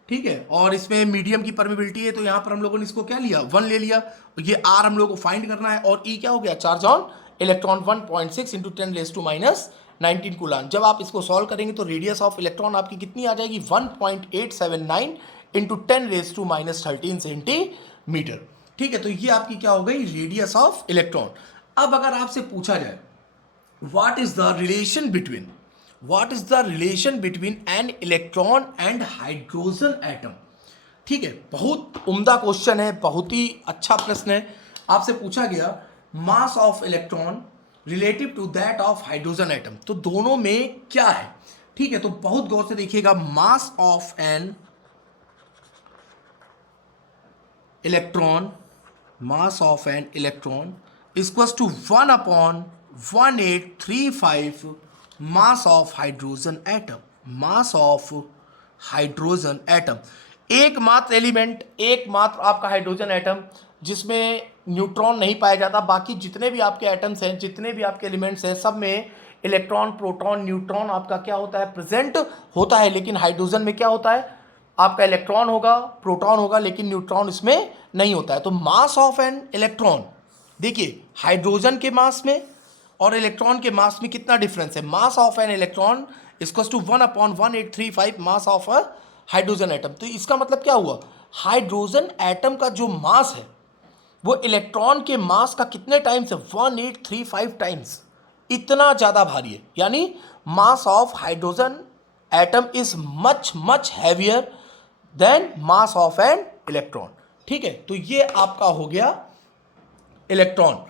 ठीक है, और इसमें मीडियम की परमिबिलिटी है तो यहां पर हम लोगों ने इसको क्या लिया, 1 ले लिया। ये r हम लोगों को फाइंड करना है, और E क्या हो गया, charge on electron 1.6 into 10⁻⁻19 coulomb. जब आप इसको सॉल्व करेंगे तो रेडियस ऑफ इलेक्ट्रॉन आपकी कितनी आ जाएगी 1.879 इंटू 10⁻13 सेंटीमीटर। ठीक है, तो ये आपकी क्या हो गई, रेडियस ऑफ इलेक्ट्रॉन। अब अगर आपसे पूछा जाए what is the relation between N electron and hydrogen atom. ठीक है, बहुत उम्दा क्वेश्चन है, बहुत ही अच्छा प्रश्न है। आपसे पूछा गया mass of electron relative to that of hydrogen atom, तो दोनों में क्या है। ठीक है, तो बहुत गौर से देखिएगा, mass of an electron equals to 1/1835 mass of hydrogen atom, mass of hydrogen atom, एकमात्र एलिमेंट, एकमात्र आपका हाइड्रोजन एटम जिसमें न्यूट्रॉन नहीं पाया जाता। बाकी जितने भी आपके एटम्स हैं, जितने भी आपके एलिमेंट्स हैं, सब में इलेक्ट्रॉन, प्रोटॉन, न्यूट्रॉन आपका क्या होता है, प्रेजेंट होता है। लेकिन हाइड्रोजन में क्या होता है, आपका इलेक्ट्रॉन होगा, प्रोटॉन होगा, लेकिन न्यूट्रॉन इसमें नहीं होता है। तो मास ऑफ एन इलेक्ट्रॉन, देखिए हाइड्रोजन के मास में और इलेक्ट्रॉन के मास में कितना डिफरेंस है। Mass of an electron equals to 1/1835 mass of a hydrogen atom. तो इसका मतलब क्या हुआ, हाइड्रोजन एटम का जो मास है वो इलेक्ट्रॉन के मास का कितने टाइम्स है, 1835 टाइम्स, इतना ज़्यादा भारी है। यानी मास of hydrogen atom is much much heavier then mass of an electron. ठीक है, तो ये आपका हो गया इलेक्ट्रॉन।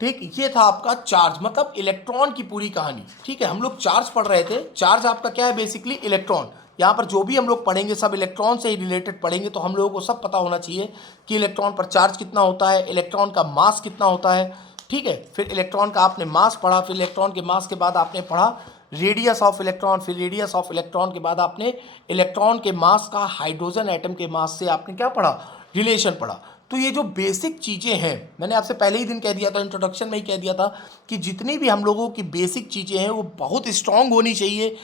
ठीक, ये था आपका चार्ज, मतलब इलेक्ट्रॉन की पूरी कहानी। ठीक है, हम लोग चार्ज पढ़ रहे थे। चार्ज आपका क्या है, बेसिकली इलेक्ट्रॉन। यहाँ पर जो भी हम लोग पढ़ेंगे सब इलेक्ट्रॉन से ही रिलेटेड पढ़ेंगे। तो हम लोगों को सब पता होना चाहिए कि इलेक्ट्रॉन पर चार्ज कितना होता है, इलेक्ट्रॉन का मास कितना होता है। ठीक है, फिर इलेक्ट्रॉन का आपने मास पढ़ा, फिर इलेक्ट्रॉन के मास के बाद आपने पढ़ा रेडियस ऑफ इलेक्ट्रॉन, फिर रेडियस ऑफ इलेक्ट्रॉन के बाद आपने इलेक्ट्रॉन के मास का हाइड्रोजन एटम के मास से आपने क्या पढ़ा, रिलेशन पढ़ा। तो ये जो बेसिक चीज़ें हैं, मैंने आपसे पहले ही दिन कह दिया था, इंट्रोडक्शन में ही कह दिया था कि जितनी भी हम लोगों की बेसिक चीज़ें हैं वो बहुत स्ट्रांग होनी चाहिए।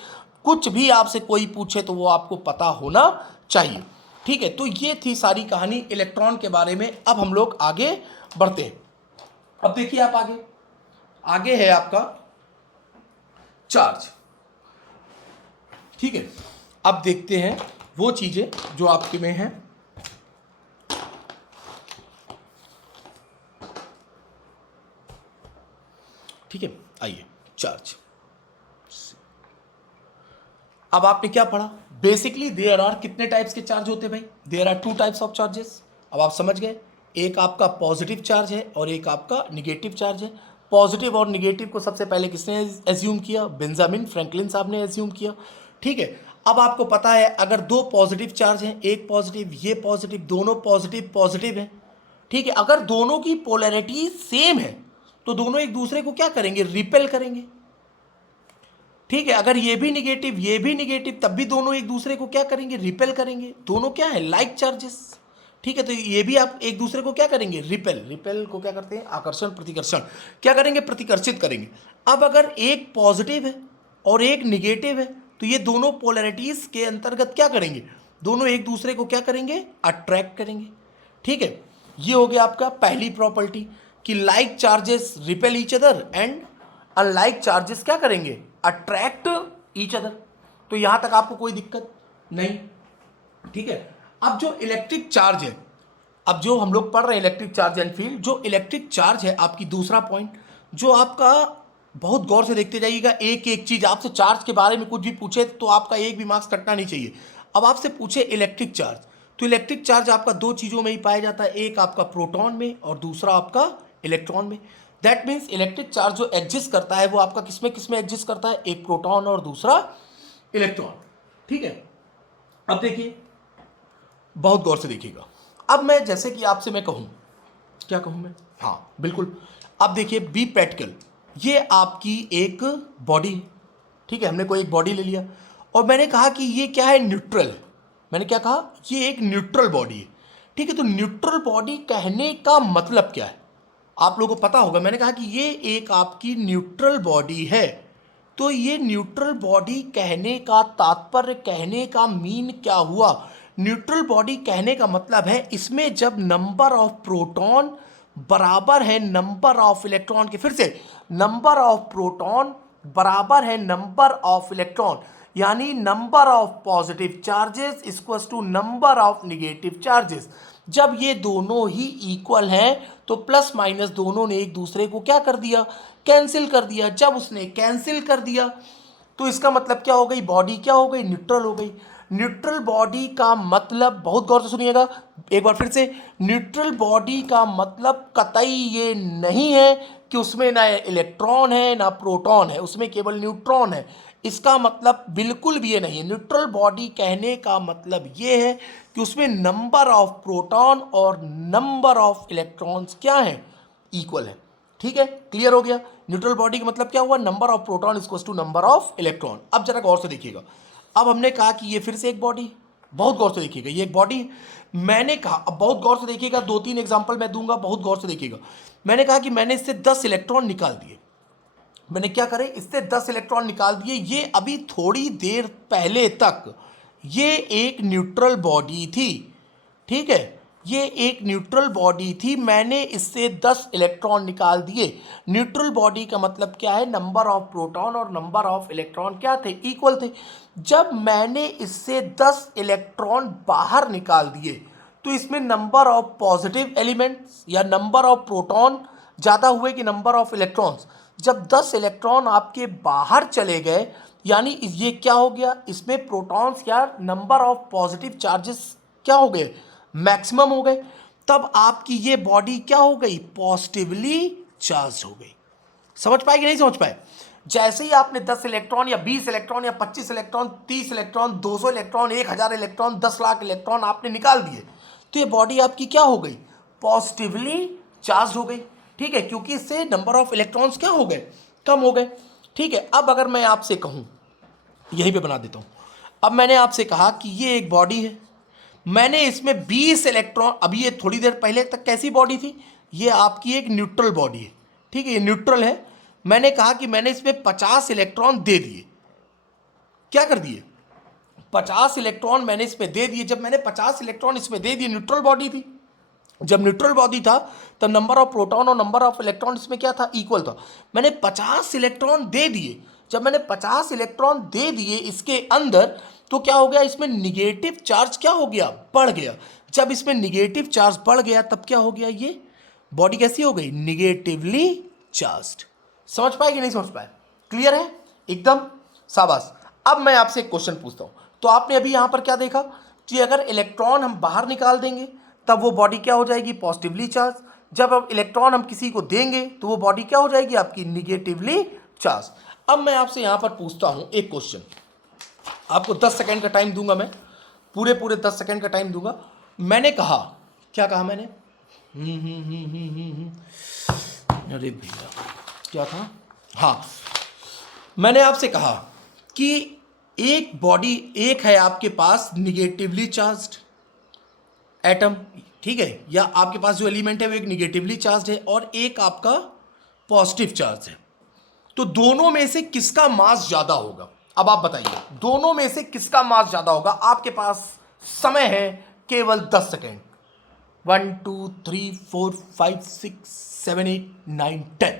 कुछ भी आपसे कोई पूछे तो वो आपको पता होना चाहिए। ठीक है, तो ये थी सारी कहानी इलेक्ट्रॉन के बारे में। अब हम लोग आगे बढ़ते हैं। अब देखिए आप आगे, आगे है आपका चार्ज। ठीक है, अब देखते हैं वो चीज़ें जो आपके में हैं। ठीक है, आइए चार्ज। अब आपने क्या पढ़ा, बेसिकली देयर आर कितने टाइप्स के चार्ज होते हैं भाई, there are 2 types of charges. अब आप समझ गए, एक आपका पॉजिटिव चार्ज है और एक आपका निगेटिव चार्ज है। पॉजिटिव और निगेटिव को सबसे पहले किसने एज्यूम किया, बेंजामिन फ्रैंकलिन साहब ने एज्यूम किया। ठीक है, अब आपको पता है अगर 2 पॉजिटिव चार्ज हैं, एक पॉजिटिव, ये पॉजिटिव, दोनों पॉजिटिव पॉजिटिव है। ठीक है, अगर दोनों की पोलैरिटी सेम है तो दोनों एक दूसरे को क्या करेंगे, रिपेल करेंगे। ठीक है, अगर ये भी निगेटिव तब भी दोनों एक दूसरे को क्या करेंगे, रिपेल करेंगे। दोनों क्या है, लाइक चार्जेस। ठीक है, तो ये भी आप एक दूसरे को क्या करेंगे, रिपेल को क्या करते हैं, आकर्षण प्रतिकर्षण, क्या करेंगे, प्रतिकर्षित करेंगे। अब अगर एक पॉजिटिव है और एक निगेटिव है तो ये दोनों पोलैरिटीज के अंतर्गत क्या करेंगे, दोनों एक दूसरे को क्या करेंगे, अट्रैक्ट करेंगे। ठीक है, ये हो गया आपका पहली प्रॉपर्टी कि like charges repel each other and unlike charges क्या करेंगे, अट्रैक्ट ईच अदर। तो यहां तक आपको कोई दिक्कत नहीं। ठीक है, अब जो इलेक्ट्रिक चार्ज है, अब जो हम लोग पढ़ रहे हैं इलेक्ट्रिक चार्ज एंड फील्ड, जो इलेक्ट्रिक चार्ज है आपकी दूसरा पॉइंट जो आपका, बहुत गौर से देखते जाइएगा, एक एक चीज आपसे चार्ज के बारे में कुछ भी पूछे तो आपका एक भी मार्क्स कटना नहीं चाहिए। अब आपसे पूछे इलेक्ट्रिक चार्ज, तो इलेक्ट्रिक चार्ज आपका 2 चीजों में ही पाया जाता है, एक आपका प्रोटॉन में और दूसरा आपका इलेक्ट्रॉन में। दैट मीन्स इलेक्ट्रिक चार्ज जो एग्जिस्ट करता है वो आपका किसमें किसमें एग्जिस्ट करता है, एक प्रोटॉन और दूसरा इलेक्ट्रॉन। ठीक है, अब देखिए बहुत गौर से देखिएगा। अब मैं जैसे कि आपसे मैं कहूं, क्या कहूं मैं, हाँ बिल्कुल। अब देखिए बी प्रैक्टिकल, ये आपकी एक बॉडी है। ठीक है, हमने कोई एक बॉडी ले लिया और मैंने कहा कि ये क्या है, न्यूट्रल है। मैंने क्या कहा, ये एक न्यूट्रल बॉडी है। ठीक है, तो न्यूट्रल बॉडी कहने का मतलब क्या है, आप लोगों को पता होगा। मैंने कहा कि ये एक आपकी न्यूट्रल बॉडी है। तो ये न्यूट्रल बॉडी कहने का तात्पर्य, कहने का मीन क्या हुआ, न्यूट्रल बॉडी कहने का मतलब है इसमें जब नंबर ऑफ प्रोटॉन बराबर है नंबर ऑफ इलेक्ट्रॉन के, फिर से नंबर ऑफ प्रोटॉन बराबर है नंबर ऑफ इलेक्ट्रॉन, यानी number of positive charges equals to number of negative charges. जब ये दोनों ही इक्वल हैं तो प्लस माइनस दोनों ने एक दूसरे को क्या कर दिया, कैंसिल कर दिया। जब उसने कैंसिल कर दिया तो इसका मतलब क्या हो गई, बॉडी क्या हो गई, न्यूट्रल हो गई। न्यूट्रल बॉडी का मतलब, बहुत गौर से सुनिएगा एक बार फिर से, न्यूट्रल बॉडी का मतलब कतई ये नहीं है कि उसमें ना इलेक्ट्रॉन है ना प्रोटॉन है, उसमें केवल न्यूट्रॉन है। इसका मतलब बिल्कुल भी ये नहीं है। न्यूट्रल बॉडी कहने का मतलब ये है कि उसमें नंबर ऑफ प्रोटॉन और नंबर ऑफ इलेक्ट्रॉन्स क्या है, इक्वल है। ठीक है, क्लियर हो गया। न्यूट्रल बॉडी का मतलब क्या हुआ, number of proton equals to number of electron. अब जरा गौर से देखिएगा, अब हमने कहा कि ये फिर से एक बॉडी, बहुत गौर से देखिएगा, ये एक बॉडी। मैंने कहा, अब बहुत गौर से देखिएगा, 2-3 एग्जांपल मैं दूंगा, बहुत गौर से देखिएगा। मैंने कहा कि मैंने इससे 10 इलेक्ट्रॉन निकाल दिए। मैंने क्या करे, इससे 10 इलेक्ट्रॉन निकाल दिए। ये अभी थोड़ी देर पहले तक ये एक न्यूट्रल बॉडी थी, ठीक है, ये एक न्यूट्रल बॉडी थी। मैंने इससे 10 इलेक्ट्रॉन निकाल दिए। न्यूट्रल बॉडी का मतलब क्या है, नंबर ऑफ प्रोटॉन और नंबर ऑफ इलेक्ट्रॉन क्या थे, इक्वल थे। जब मैंने इससे 10 इलेक्ट्रॉन बाहर निकाल दिए तो इसमें नंबर ऑफ पॉजिटिव एलिमेंट्स या नंबर ऑफ प्रोटॉन ज़्यादा हुए कि नंबर ऑफ इलेक्ट्रॉन्स। जब 10 इलेक्ट्रॉन आपके बाहर चले गए, यानी ये क्या हो गया, इसमें प्रोटॉन्स या नंबर ऑफ पॉजिटिव चार्जेस क्या हो गए, मैक्सिमम हो गए। तब आपकी ये बॉडी क्या हो गई, पॉजिटिवली चार्ज हो गई। समझ पाए कि नहीं समझ पाए। जैसे ही आपने 10 इलेक्ट्रॉन या 20 इलेक्ट्रॉन या 25 electron, 30 electron, 200 electron, 1000 electron, 10 lakh electron आपने निकाल दिए, तो ये बॉडी आपकी क्या हो गई, पॉजिटिवली चार्ज हो गई। ठीक है, क्योंकि इससे नंबर ऑफ इलेक्ट्रॉन्स क्या हो गए, कम हो गए। ठीक है, अब अगर मैं आपसे कहूँ, यहीं पे बना देता हूँ, अब मैंने आपसे कहा कि ये एक बॉडी है, मैंने इसमें 20 इलेक्ट्रॉन, अभी ये थोड़ी देर पहले तक कैसी बॉडी थी, ये आपकी एक न्यूट्रल बॉडी है, ठीक है, ये न्यूट्रल है। मैंने कहा कि मैंने इसमें 50 इलेक्ट्रॉन दे दिए। क्या कर दिए, 50 इलेक्ट्रॉन मैंने इसमें दे दिए। जब मैंने 50 इलेक्ट्रॉन इसमें दे दिए, न्यूट्रल बॉडी थी, जब न्यूट्रल बॉडी था तब नंबर ऑफ प्रोटॉन और नंबर ऑफ इलेक्ट्रॉन इसमें क्या था, इक्वल था। मैंने 50 इलेक्ट्रॉन दे दिए। जब मैंने 50 इलेक्ट्रॉन दे दिए इसके अंदर, तो क्या हो गया, इसमें निगेटिव चार्ज क्या हो गया, बढ़ गया। जब इसमें निगेटिव चार्ज बढ़ गया तब क्या हो गया, ये बॉडी कैसी हो गई, निगेटिवली चार्ज्ड। समझ पाए कि नहीं समझ पाए, क्लियर है एकदम, शाबाश। अब मैं आपसे एक क्वेश्चन पूछता हूं। तो आपने अभी यहां पर क्या देखा कि अगर इलेक्ट्रॉन हम बाहर निकाल देंगे तब वो बॉडी क्या हो जाएगी, पॉजिटिवली चार्ज। जब अब इलेक्ट्रॉन हम किसी को देंगे तो वो बॉडी क्या हो जाएगी आपकी, निगेटिवली चार्ज। अब मैं आपसे यहां पर पूछता हूं एक क्वेश्चन, आपको 10 सेकंड का टाइम दूंगा, मैं पूरे 10 सेकंड का टाइम दूंगा। मैंने कहा, क्या कहा मैंने, अरे भैया क्या था, हाँ, मैंने आपसे कहा कि एक बॉडी, एक है आपके पास निगेटिवली चार्ज्ड एटम, ठीक है, या आपके पास जो एलिमेंट है वो एक निगेटिवली चार्ज है और एक आपका पॉजिटिव चार्ज है। तो दोनों में से किसका मास ज्यादा होगा, अब आप बताइए, दोनों में से किसका मास ज्यादा होगा। आपके पास समय है केवल 10 सेकेंड। 1 2 3 4 5 6 7 8 9 10।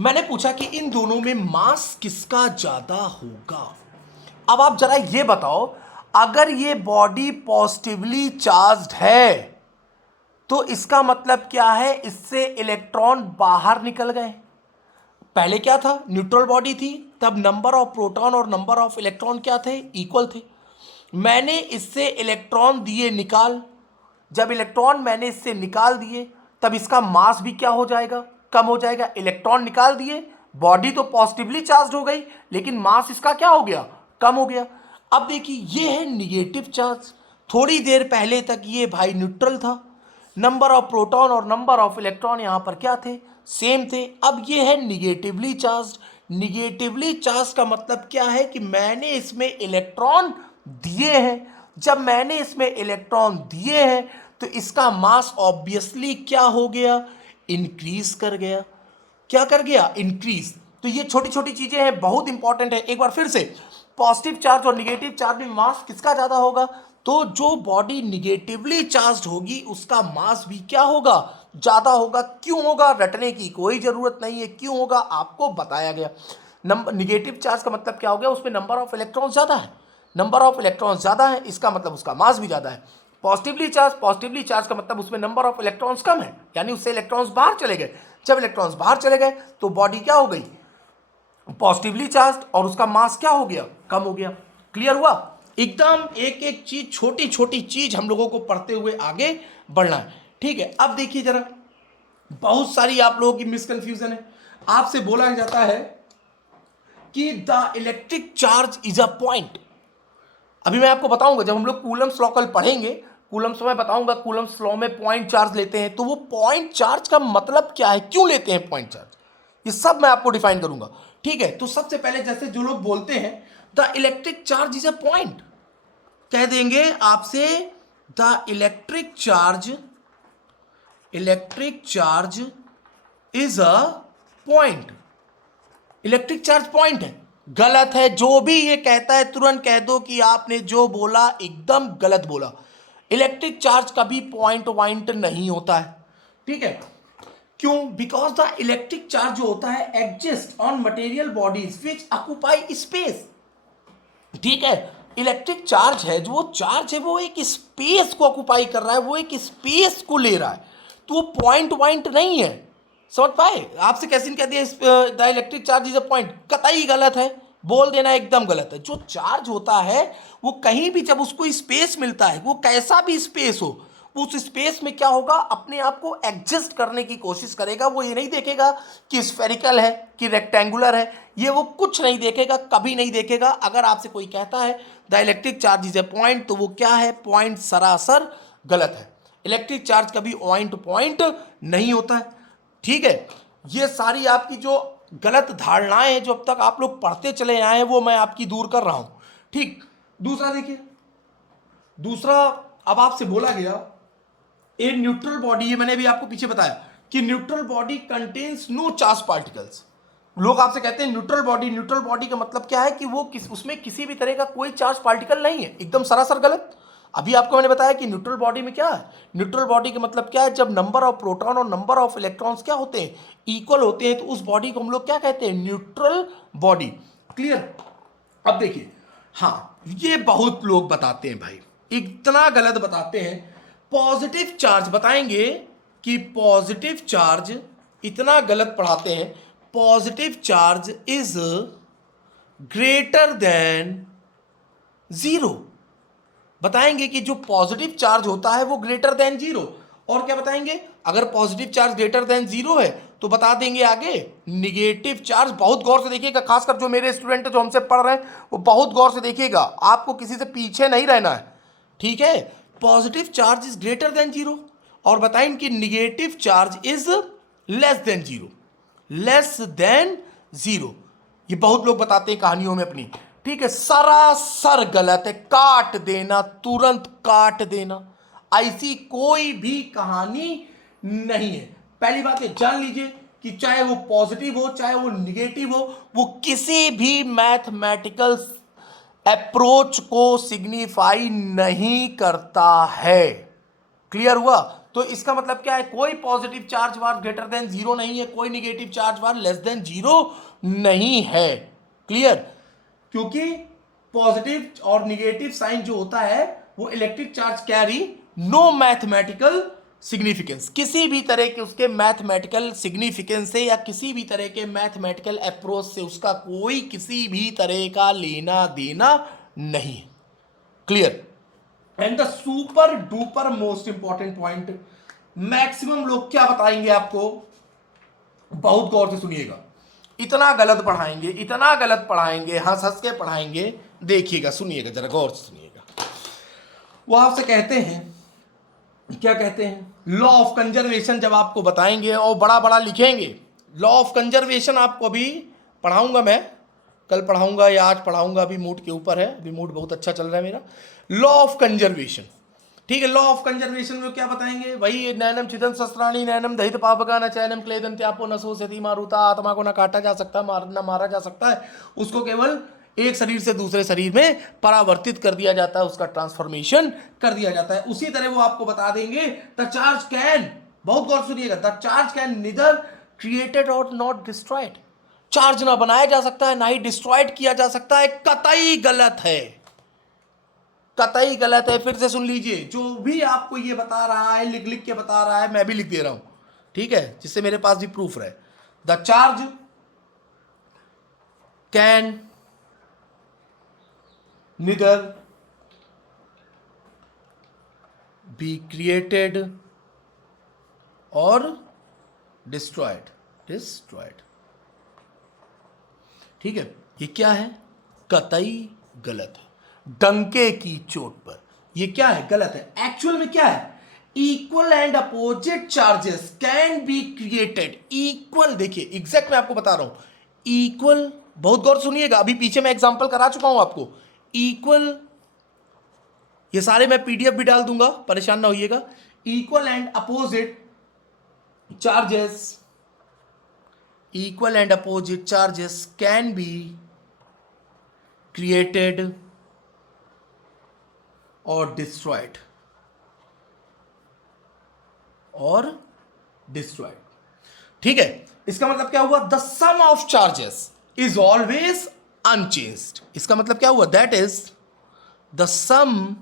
मैंने पूछा कि इन दोनों में मास किसका ज्यादा होगा। अब आप जरा ये बताओ, अगर ये बॉडी पॉजिटिवली चार्ज्ड है तो इसका मतलब क्या है, इससे इलेक्ट्रॉन बाहर निकल गए। पहले क्या था, न्यूट्रल बॉडी थी, तब नंबर ऑफ प्रोटॉन और नंबर ऑफ इलेक्ट्रॉन क्या थे, इक्वल थे। मैंने इससे इलेक्ट्रॉन दिए निकाल, जब इलेक्ट्रॉन मैंने इससे निकाल दिए तब इसका मास भी क्या हो जाएगा, कम हो जाएगा। इलेक्ट्रॉन निकाल दिए, बॉडी तो पॉजिटिवली चार्ज हो गई लेकिन मास इसका क्या हो गया, कम हो गया। अब देखिए ये है निगेटिव चार्ज, थोड़ी देर पहले तक ये भाई न्यूट्रल था, नंबर ऑफ प्रोटॉन और नंबर ऑफ इलेक्ट्रॉन यहाँ पर क्या थे, सेम थे। अब ये है निगेटिवली चार्ज। निगेटिवली चार्ज का मतलब क्या है कि मैंने इसमें इलेक्ट्रॉन दिए हैं। जब मैंने इसमें इलेक्ट्रॉन दिए हैं तो इसका मास ऑब्वियसली क्या हो गया, इंक्रीज कर गया। क्या कर गया, इंक्रीज। तो ये छोटी छोटी चीजें हैं, बहुत इंपॉर्टेंट है। एक बार फिर से, पॉजिटिव चार्ज और निगेटिव चार्ज में मास किसका ज्यादा होगा, तो जो बॉडी निगेटिवली चार्ज होगी उसका मास भी क्या होगा, ज्यादा होगा। क्यों होगा, रटने की कोई जरूरत नहीं है, क्यों होगा आपको बताया गया। नंबर निगेटिव चार्ज का मतलब क्या हो गया, उसमें नंबर ऑफ इलेक्ट्रॉन ज्यादा है, नंबर ऑफ इलेक्ट्रॉन ज्यादा है, इसका मतलब उसका मास भी ज्यादा है। पॉजिटिवली चार्ज का मतलब उसमें नंबर ऑफ इलेक्ट्रॉन्स कम है, यानी उससे इलेक्ट्रॉन्स बाहर चले गए। जब इलेक्ट्रॉन्स बाहर चले गए तो बॉडी क्या हो गई, पॉजिटिवली चार्ज, और उसका मास क्या हो गया, कम हो गया। क्लियर हुआ एकदम, एक एक चीज, छोटी छोटी चीज हम लोगों को पढ़ते हुए आगे बढ़ना है। ठीक है, अब देखिए जरा, बहुत सारी आप लोगों की मिसकंफ्यूजन है। आपसे बोला जाता है कि the electric charge is a point. अभी मैं आपको बताऊंगा, जब हम लोग कूलम्स लॉ कल पढ़ेंगे, कूलम्स में बताऊंगा, कूलम्स लॉ में पॉइंट चार्ज लेते हैं। तो वो पॉइंट चार्ज का मतलब क्या है, क्यों लेते हैं पॉइंट चार्ज, ये सब मैं आपको डिफाइन करूंगा, ठीक है। तो सबसे पहले जैसे जो लोग बोलते हैं the electric charge is a point, कह देंगे आपसे the electric charge is a point. Electric charge point है, गलत है। जो भी ये कहता है तुरंत कह दो कि आपने जो बोला एकदम गलत बोला। इलेक्ट्रिक चार्ज कभी पॉइंट वाइंट नहीं होता है, ठीक है। क्यों? बिकॉज द इलेक्ट्रिक चार्ज जो होता है exist on material bodies which occupy space, ठीक है। इलेक्ट्रिक चार्ज है, जो वो चार्ज है वो एक स्पेस को ऑक्यूपाई कर रहा है, वो एक स्पेस को ले रहा है, तो वो पॉइंट वाइंट नहीं है। समझ पाए? आपसे कैसे कह दिया the electric charge is a point, कतई गलत है, बोल देना एकदम गलत है। जो चार्ज होता है वो कहीं भी जब उसको स्पेस मिलता है, वो कैसा भी स्पेस हो, उस स्पेस में क्या होगा, अपने आप को एडजस्ट करने की कोशिश करेगा। वो ये नहीं देखेगा कि स्फेरिकल है कि रेक्टेंगुलर है, ये वो कुछ नहीं देखेगा, कभी नहीं देखेगा। अगर आपसे कोई कहता है the electric charge is a point, तो वो क्या है? पॉइंट सरासर गलत है। इलेक्ट्रिक चार्ज कभी पॉइंट नहीं होता है, ठीक है। ये सारी आपकी जो गलत धारणाएं हैं जो अब तक आप लोग पढ़ते चले आए हैं, वो मैं आपकी दूर कर रहा हूं, ठीक। दूसरा देखिए, दूसरा अब आपसे बोला गया ए न्यूट्रल बॉडी, ये मैंने अभी आपको पीछे बताया कि neutral body contains no charge particles. लोग आपसे कहते हैं न्यूट्रल बॉडी का मतलब क्या है कि वो उसमें किसी भी तरह का कोई चार्ज पार्टिकल नहीं है, एकदम सरासर गलत। अभी आपको मैंने बताया कि न्यूट्रल बॉडी में क्या है, न्यूट्रल बॉडी का मतलब क्या है, जब नंबर ऑफ प्रोटॉन और नंबर ऑफ इलेक्ट्रॉन्स क्या होते हैं, इक्वल होते हैं, तो उस बॉडी को हम लोग क्या कहते हैं? Neutral body. क्लियर? अब देखिए, हाँ ये बहुत लोग बताते हैं भाई, इतना गलत बताते हैं। पॉजिटिव चार्ज बताएंगे कि पॉजिटिव चार्ज, इतना गलत पढ़ाते हैं, positive charge is greater than zero. बताएंगे कि जो पॉजिटिव चार्ज होता है वो ग्रेटर देन जीरो। और क्या बताएंगे? अगर positive charge greater than zero है तो बता देंगे आगे निगेटिव चार्ज। बहुत गौर से देखिएगा, खासकर जो मेरे स्टूडेंट जो हमसे पढ़ रहे हैं वो बहुत गौर से देखिएगा, आपको किसी से पीछे नहीं रहना है, ठीक है। Positive charge is greater than zero, और बताएं कि negative charge is less than zero, less than zero. ये बहुत लोग बताते हैं कहानियों में अपनी, ठीक है। सरासर गलत है, काट देना, तुरंत काट देना, ऐसी कोई भी कहानी नहीं है। पहली बात है जान लीजिए कि चाहे वो पॉजिटिव हो चाहे वो निगेटिव हो, वो किसी भी मैथमेटिकल अप्रोच को सिग्निफाई नहीं करता है। क्लियर हुआ? तो इसका मतलब क्या है? कोई पॉजिटिव चार्ज वार ग्रेटर देन जीरो नहीं है, कोई निगेटिव चार्ज वार लेस देन जीरो नहीं है। क्लियर? क्योंकि पॉजिटिव और निगेटिव साइन जो होता है वो electric charge carry no mathematical significance, किसी भी तरह के उसके मैथमेटिकल सिग्निफिकेंस से या किसी भी तरह के मैथमेटिकल अप्रोच से उसका कोई किसी भी तरह का लेना देना नहीं। Clear? And the super duper most important point, maximum लोग क्या बताएंगे आपको, बहुत गौर से सुनिएगा, इतना गलत पढ़ाएंगे, इतना गलत पढ़ाएंगे, हंस हंस के पढ़ाएंगे, देखिएगा, सुनिएगा, जरा गौर से सुनिएगा। वो आपसे कहते हैं, क्या कहते हैं? लॉ ऑफ कंजर्वेशन जब आपको बताएंगे और बड़ा बड़ा लिखेंगे, लॉ ऑफ कंजर्वेशन आपको अभी पढ़ाऊंगा मैं, कल पढ़ाऊंगा या आज पढ़ाऊंगा, अभी मूड के ऊपर है, अभी मूड बहुत अच्छा चल रहा है मेरा। लॉ ऑफ कंजर्वेशन, ठीक है। लॉ ऑफ कंजर्वेशन में क्या बताएंगे? वही नैनम छिदन शस्त्राणी नैनम दहित पापका न चैनम क्लेदन त्यापो न सोचती मारुता, आत्मा को न काटा जा सकता, न मारा जा सकता है, उसको केवल एक शरीर से दूसरे शरीर में परावर्तित कर दिया जाता है, उसका ट्रांसफॉर्मेशन कर दिया जाता है। उसी तरह वो आपको बता देंगे द चार्ज कैन, बहुत गौर सुनिएगा, the charge can neither created और नॉट डिस्ट्रॉयड। चार्ज ना बनाया जा सकता है ना ही डिस्ट्रॉयड किया जा सकता है, कतई गलत है, कतई गलत है। फिर से सुन लीजिए, जो भी आपको ये बता रहा है, लिख लिख के बता रहा है, मैं भी लिख दे रहा हूं, ठीक है, जिससे मेरे पास भी प्रूफ रहे। The charge can neither be created or destroyed, ठीक है। ये क्या है? कतई गलत है, डंके की चोट पर। ये क्या है? गलत है। एक्चुअल में क्या है? Equal and opposite charges can be created. Equal, देखिए एग्जैक्ट मैं आपको बता रहा हूं, इक्वल, बहुत गौर सुनिएगा, अभी पीछे मैं एग्जांपल करा चुका हूं आपको। इक्वल, ये सारे मैं पीडीएफ भी डाल दूंगा, परेशान ना होइएगा। Equal and opposite charges, equal and opposite charges can be created or destroyed, ठीक है। इसका मतलब क्या हुआ, the sum of charges is always unchanged. इसका मतलब क्या हुआ, that is the sum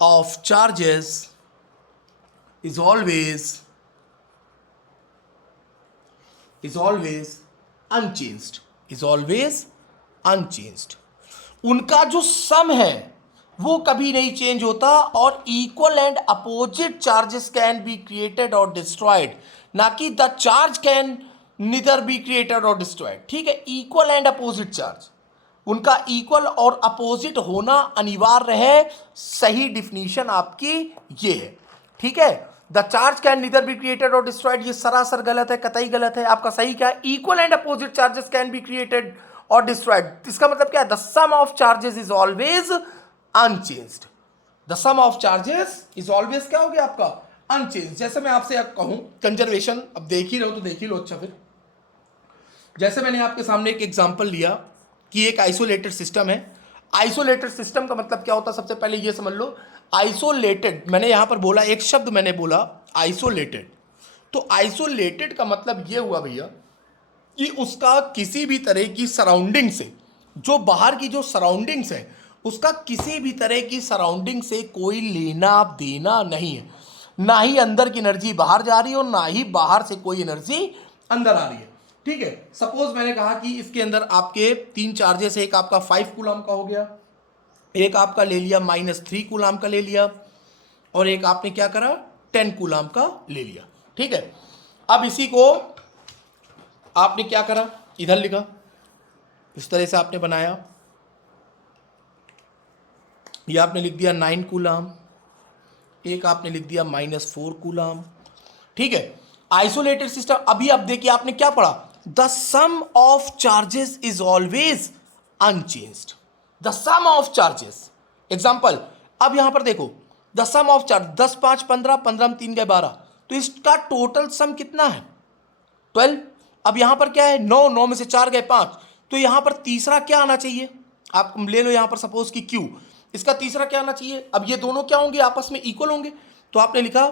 of charges is always unchanged. उनका जो सम है वो कभी नहीं चेंज होता, और equal and opposite charges can be created और डिस्ट्रॉयड, ना कि the charge can neither be created और डिस्ट्रॉयड, ठीक है। इक्वल एंड अपोजिट चार्ज, उनका इक्वल और अपोजिट होना अनिवार्य है, सही डिफिनीशन आपकी ये है, ठीक है। The charge can neither be created और डिस्ट्रॉयड, ये सरासर गलत है, कतई गलत है। आपका सही क्या है, equal and opposite charges can be created और डिस्ट्रॉयड। इसका मतलब क्या है, the sum of charges is always unchanged. The sum of charges is always क्या हो गया आपका, अनचेंज्ड। जैसे मैं आपसे कहूं कंजर्वेशन, अब देख ही रहो तो देख ही लो, अच्छा फिर जैसे मैंने आपके सामने एक एग्जांपल लिया कि एक आइसोलेटेड सिस्टम है। आइसोलेटेड सिस्टम का मतलब क्या होता है, सबसे पहले ये समझ लो। आइसोलेटेड, मैंने यहां पर बोला, एक शब्द मैंने बोला आइसोलेटेड, तो आइसोलेटेड का मतलब ये हुआ भैया कि उसका किसी भी तरह की सराउंडिंग से, जो बाहर की जो सराउंडिंग्स है, उसका किसी भी तरह की सराउंडिंग से कोई लेना देना नहीं है। ना ही अंदर की एनर्जी बाहर जा रही है और ना ही बाहर से कोई एनर्जी अंदर आ रही है, ठीक है। सपोज मैंने कहा कि इसके अंदर आपके 3 चार्जेस है, एक आपका 5 कूलम का हो गया, एक आपका ले लिया -3 कूलम का ले लिया, और एक आपने क्या करा 10 कूलम का ले लिया, ठीक है। अब इसी को आपने क्या करा, इधर लिखा, इस तरह से आपने बनाया, ये आपने लिख दिया 9 कूलम, एक आपने लिख दिया -4 कूलम, ठीक है। आइसोलेटेड सिस्टम, अभी आप देखिए आपने क्या पढ़ा, the sum of charges is always unchanged. The sum of charges, example, अब यहां पर देखो, द सम ऑफ चार्ज 10 5 15, 15 में 3 गए 12, तो इसका टोटल सम कितना है 12। अब यहां पर क्या है 9, 9 में से 4 गए 5, तो यहां पर तीसरा क्या आना चाहिए, आप ले लो यहां पर सपोज कि Q, इसका तीसरा क्या आना चाहिए। अब ये दोनों क्या होंगे, आपस में इक्वल होंगे, तो आपने लिखा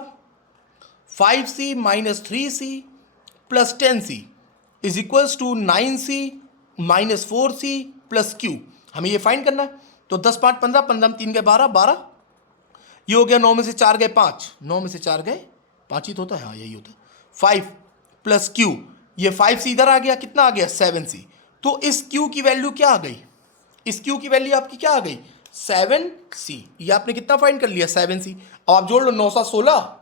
5C - 3C + 10C is equals to 9C - 4C + Q। हमें ये फाइंड करना है, तो 10 5 15, 15 में 3 गए 12, 12, ये हो गया 9 में से 4 गए 5, 9 में से 4 गए 5 ही तो होता है, हाँ यही होता है, 5 + Q, ये 5C इधर आ गया, कितना आ गया 7C। तो इस Q की वैल्यू क्या आ गई, इस Q की वैल्यू आपकी क्या आ गई 7C। ये आपने कितना फाइंड कर लिया 7C। अब आप जोड़ लो 9 7 16,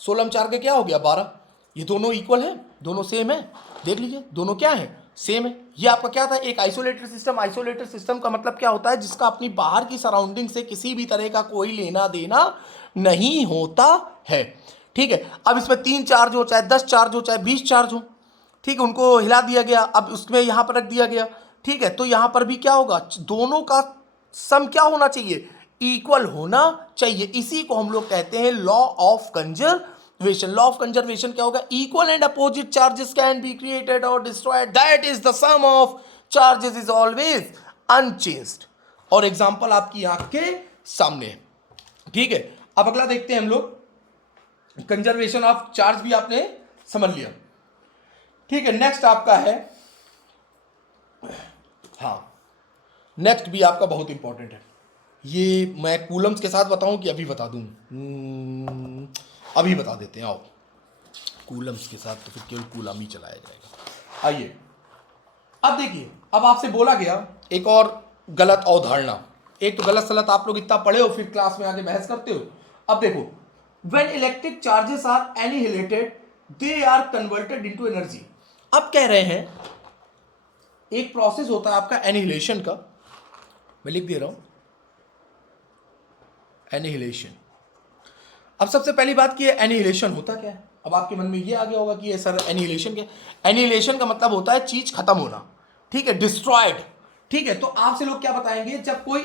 16 में 4 के क्या हो गया 12, ये दोनों इक्वल है, दोनों सेम है, देख लीजिए दोनों क्या है सेम है। ये आपका क्या था, एक आइसोलेटेड सिस्टम। आइसोलेटेड सिस्टम का मतलब क्या होता है, जिसका अपनी बाहर की सराउंडिंग से किसी भी तरह का कोई लेना देना नहीं होता है, ठीक है। अब इसमें 3 चार्ज हो, चाहे 10 चार्ज हो, चाहे 20 चार्ज हो, ठीक है, उनको हिला दिया गया, अब उसमें यहां पर रख दिया गया, ठीक है। तो यहां पर भी क्या होगा, दोनों का सम क्या होना चाहिए, इक्वल होना चाहिए। इसी को हम लोग कहते हैं law of conservation. Law of conservation क्या होगा, equal and opposite charges can be created और destroyed, that is the sum of charges is always unchanged. और एग्जांपल आपकी आंख के सामने है, ठीक है। अब अगला देखते हैं हम लोग, कंजर्वेशन ऑफ चार्ज भी आपने समझ लिया, ठीक है। नेक्स्ट आपका है, हाँ नेक्स्ट भी आपका बहुत इंपॉर्टेंट है, ये मैं कूलम्स के साथ बताऊं कि अभी बता दूं, अभी बता देते हैं, आओ कूलम्स के साथ, तो फिर केवल कूलम ही चलाया जाएगा। आइए अब देखिए, अब आपसे बोला गया एक और गलत अवधारणा, एक तो गलत सलत आप लोग इतना पढ़े हो फिर क्लास में आके बहस करते हो। अब देखो, when electric charges are annihilated they are converted into energy. अब कह रहे हैं एक प्रोसेस होता है आपका एनिहिलेशन का, मैं लिख दे रहा हूं एनिहिलेशन, अब सबसे पहली बात की है एनिहिलेशन होता क्या है। अब आपके मन में ये आ गया होगा कि ये सर एनिहिलेशन क्या। एनिहिलेशन का मतलब होता है चीज खत्म होना, ठीक है, डिस्ट्रॉयड। ठीक है, तो आपसे लोग क्या बताएंगे, जब कोई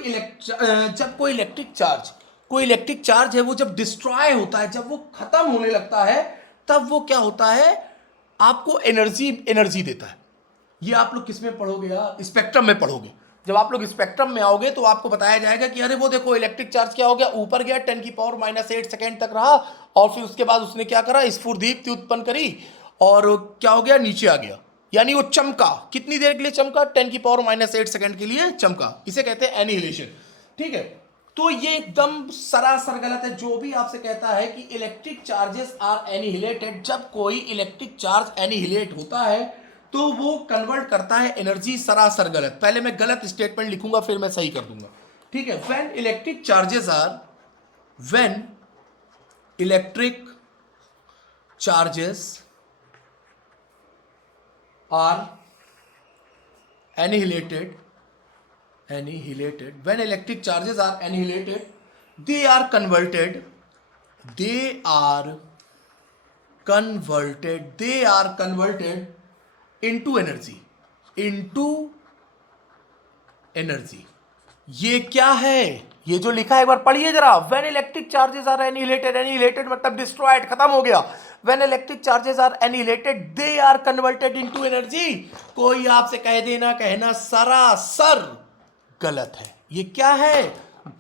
इलेक्ट्रिक चार्ज है वो जब डिस्ट्रॉय होता है, जब वो खत्म होने लगता है, तब वो क्या होता है, आपको एनर्जी देता है। ये आप लोग किस में पढ़ोगे यार, स्पेक्ट्रम में पढ़ोगे। जब आप लोग स्पेक्ट्रम में आओगे तो आपको बताया जाएगा कि अरे वो देखो इलेक्ट्रिक चार्ज क्या हो गया, ऊपर गया 10⁻⁻8 सेकेंड तक रहा, और फिर उसके बाद उसने क्या करा, स्फुरदीप्ति उत्पन्न करी, और क्या हो गया, नीचे आ गया, यानी वो चमका। कितनी देर के लिए चमका, 10⁻⁸ सेकेंड के लिए चमका। इसे कहते हैं एनिहिलेशन। ठीक है, तो ये एकदम सरासर गलत है। जो भी आपसे कहता है कि इलेक्ट्रिक चार्जेस आर एनिहिलेटेड, जब कोई इलेक्ट्रिक चार्ज एनिहिलेट होता है तो वो कन्वर्ट करता है एनर्जी, सरासर गलत। पहले मैं गलत स्टेटमेंट लिखूंगा फिर मैं सही कर दूंगा। ठीक है, when electric charges are annihilated, when electric charges are annihilated, they are converted into energy। ये क्या है, ये जो लिखा है एक बार पढ़िए जरा। When electric charges are annihilated मतलब डिस्ट्रॉयड, खत्म हो गया। When electric charges are annihilated they are converted into energy. कोई आपसे कह देना, कहना सरासर गलत है। ये क्या है,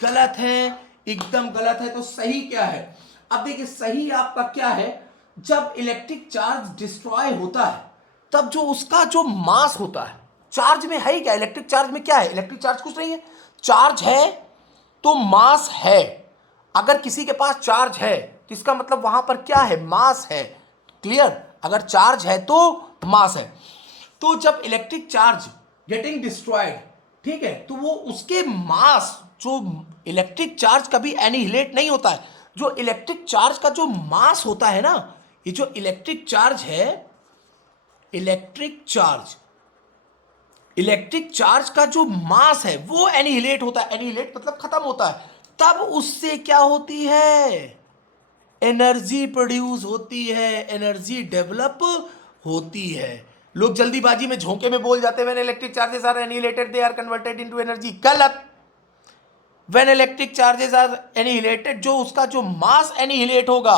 गलत है, एकदम गलत है। तो सही क्या है, अब देखिए सही आपका क्या है, जब इलेक्ट्रिक चार्ज डिस्ट्रॉय होता है तब जो उसका जो मास होता है, चार्ज में है ही क्या, इलेक्ट्रिक चार्ज में क्या है, इलेक्ट्रिक चार्ज कुछ नहीं है, चार्ज है तो मास है। अगर किसी के पास चार्ज है तो इसका मतलब वहां पर क्या है, मास है। क्लियर, अगर चार्ज है तो मास है। तो जब इलेक्ट्रिक चार्ज गेटिंग डिस्ट्रॉयड, ठीक है, तो वो उसके मास, जो इलेक्ट्रिक चार्ज कभी एनिहिलेट नहीं होता है, जो इलेक्ट्रिक चार्ज का जो मास होता है ना, ये जो इलेक्ट्रिक चार्ज है, इलेक्ट्रिक चार्ज का जो मास है वो एनिहिलेट होता है। एनिहिलेट मतलब खत्म होता है। तब उससे क्या होती है, एनर्जी प्रोड्यूस होती है, एनर्जी डेवलप होती है। लोग जल्दीबाजी में झोंके में बोल जाते हैं when electric charges are annihilated they are converted into energy. गलत। When electric charges are annihilated, जो उसका जो मास एनिहिलेट होगा,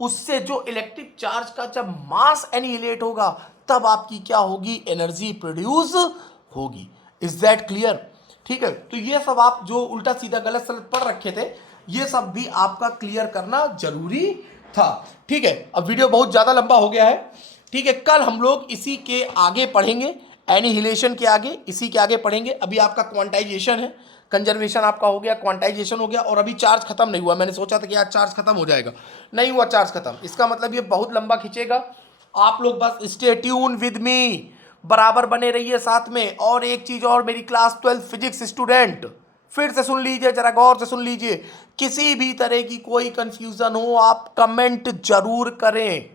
उससे जो इलेक्ट्रिक चार्ज का जब मास एनिहिलेट होगा तब आपकी क्या होगी, एनर्जी प्रोड्यूस होगी। Is that clear. ठीक है, तो ये सब आप जो उल्टा सीधा गलत सलत पढ़ रखे थे, ये सब भी आपका क्लियर करना जरूरी था। ठीक है, अब वीडियो बहुत ज्यादा लंबा हो गया है। ठीक है, कल हम लोग इसी के आगे पढ़ेंगे, एनिहिलेशन के आगे, इसी के आगे पढ़ेंगे। अभी आपका क्वांटाइजेशन है, कंजर्वेशन आपका हो गया, क्वांटाइजेशन हो गया, और अभी चार्ज खत्म नहीं हुआ। मैंने सोचा था कि आज चार्ज खत्म हो जाएगा, नहीं हुआ चार्ज खत्म। इसका मतलब ये बहुत लंबा खींचेगा। आप लोग बस स्टे ट्यून विद मी, बराबर बने रहिए साथ में। और एक चीज और, मेरी क्लास 12 फिजिक्स स्टूडेंट फिर से सुन लीजिए, जरा गौर से सुन लीजिए। किसी भी तरह की कोई कंफ्यूजन हो आप कमेंट जरूर करें।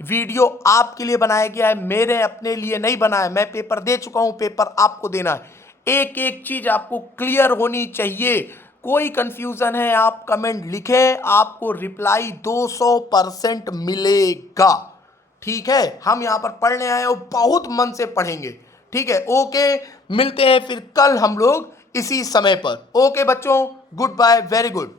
वीडियो आपके लिए बनाया गया है, मेरे अपने लिए नहीं बना है। मैं पेपर दे चुका हूं, पेपर आपको देना है। एक एक चीज आपको क्लियर होनी चाहिए। कोई कंफ्यूजन है आप कमेंट लिखें, आपको रिप्लाई 200% मिलेगा। ठीक है, हम यहां पर पढ़ने आए और बहुत मन से पढ़ेंगे। ठीक है, ओके, मिलते हैं फिर कल हम लोग इसी समय पर। ओके बच्चों, गुड बाय, वेरी गुड।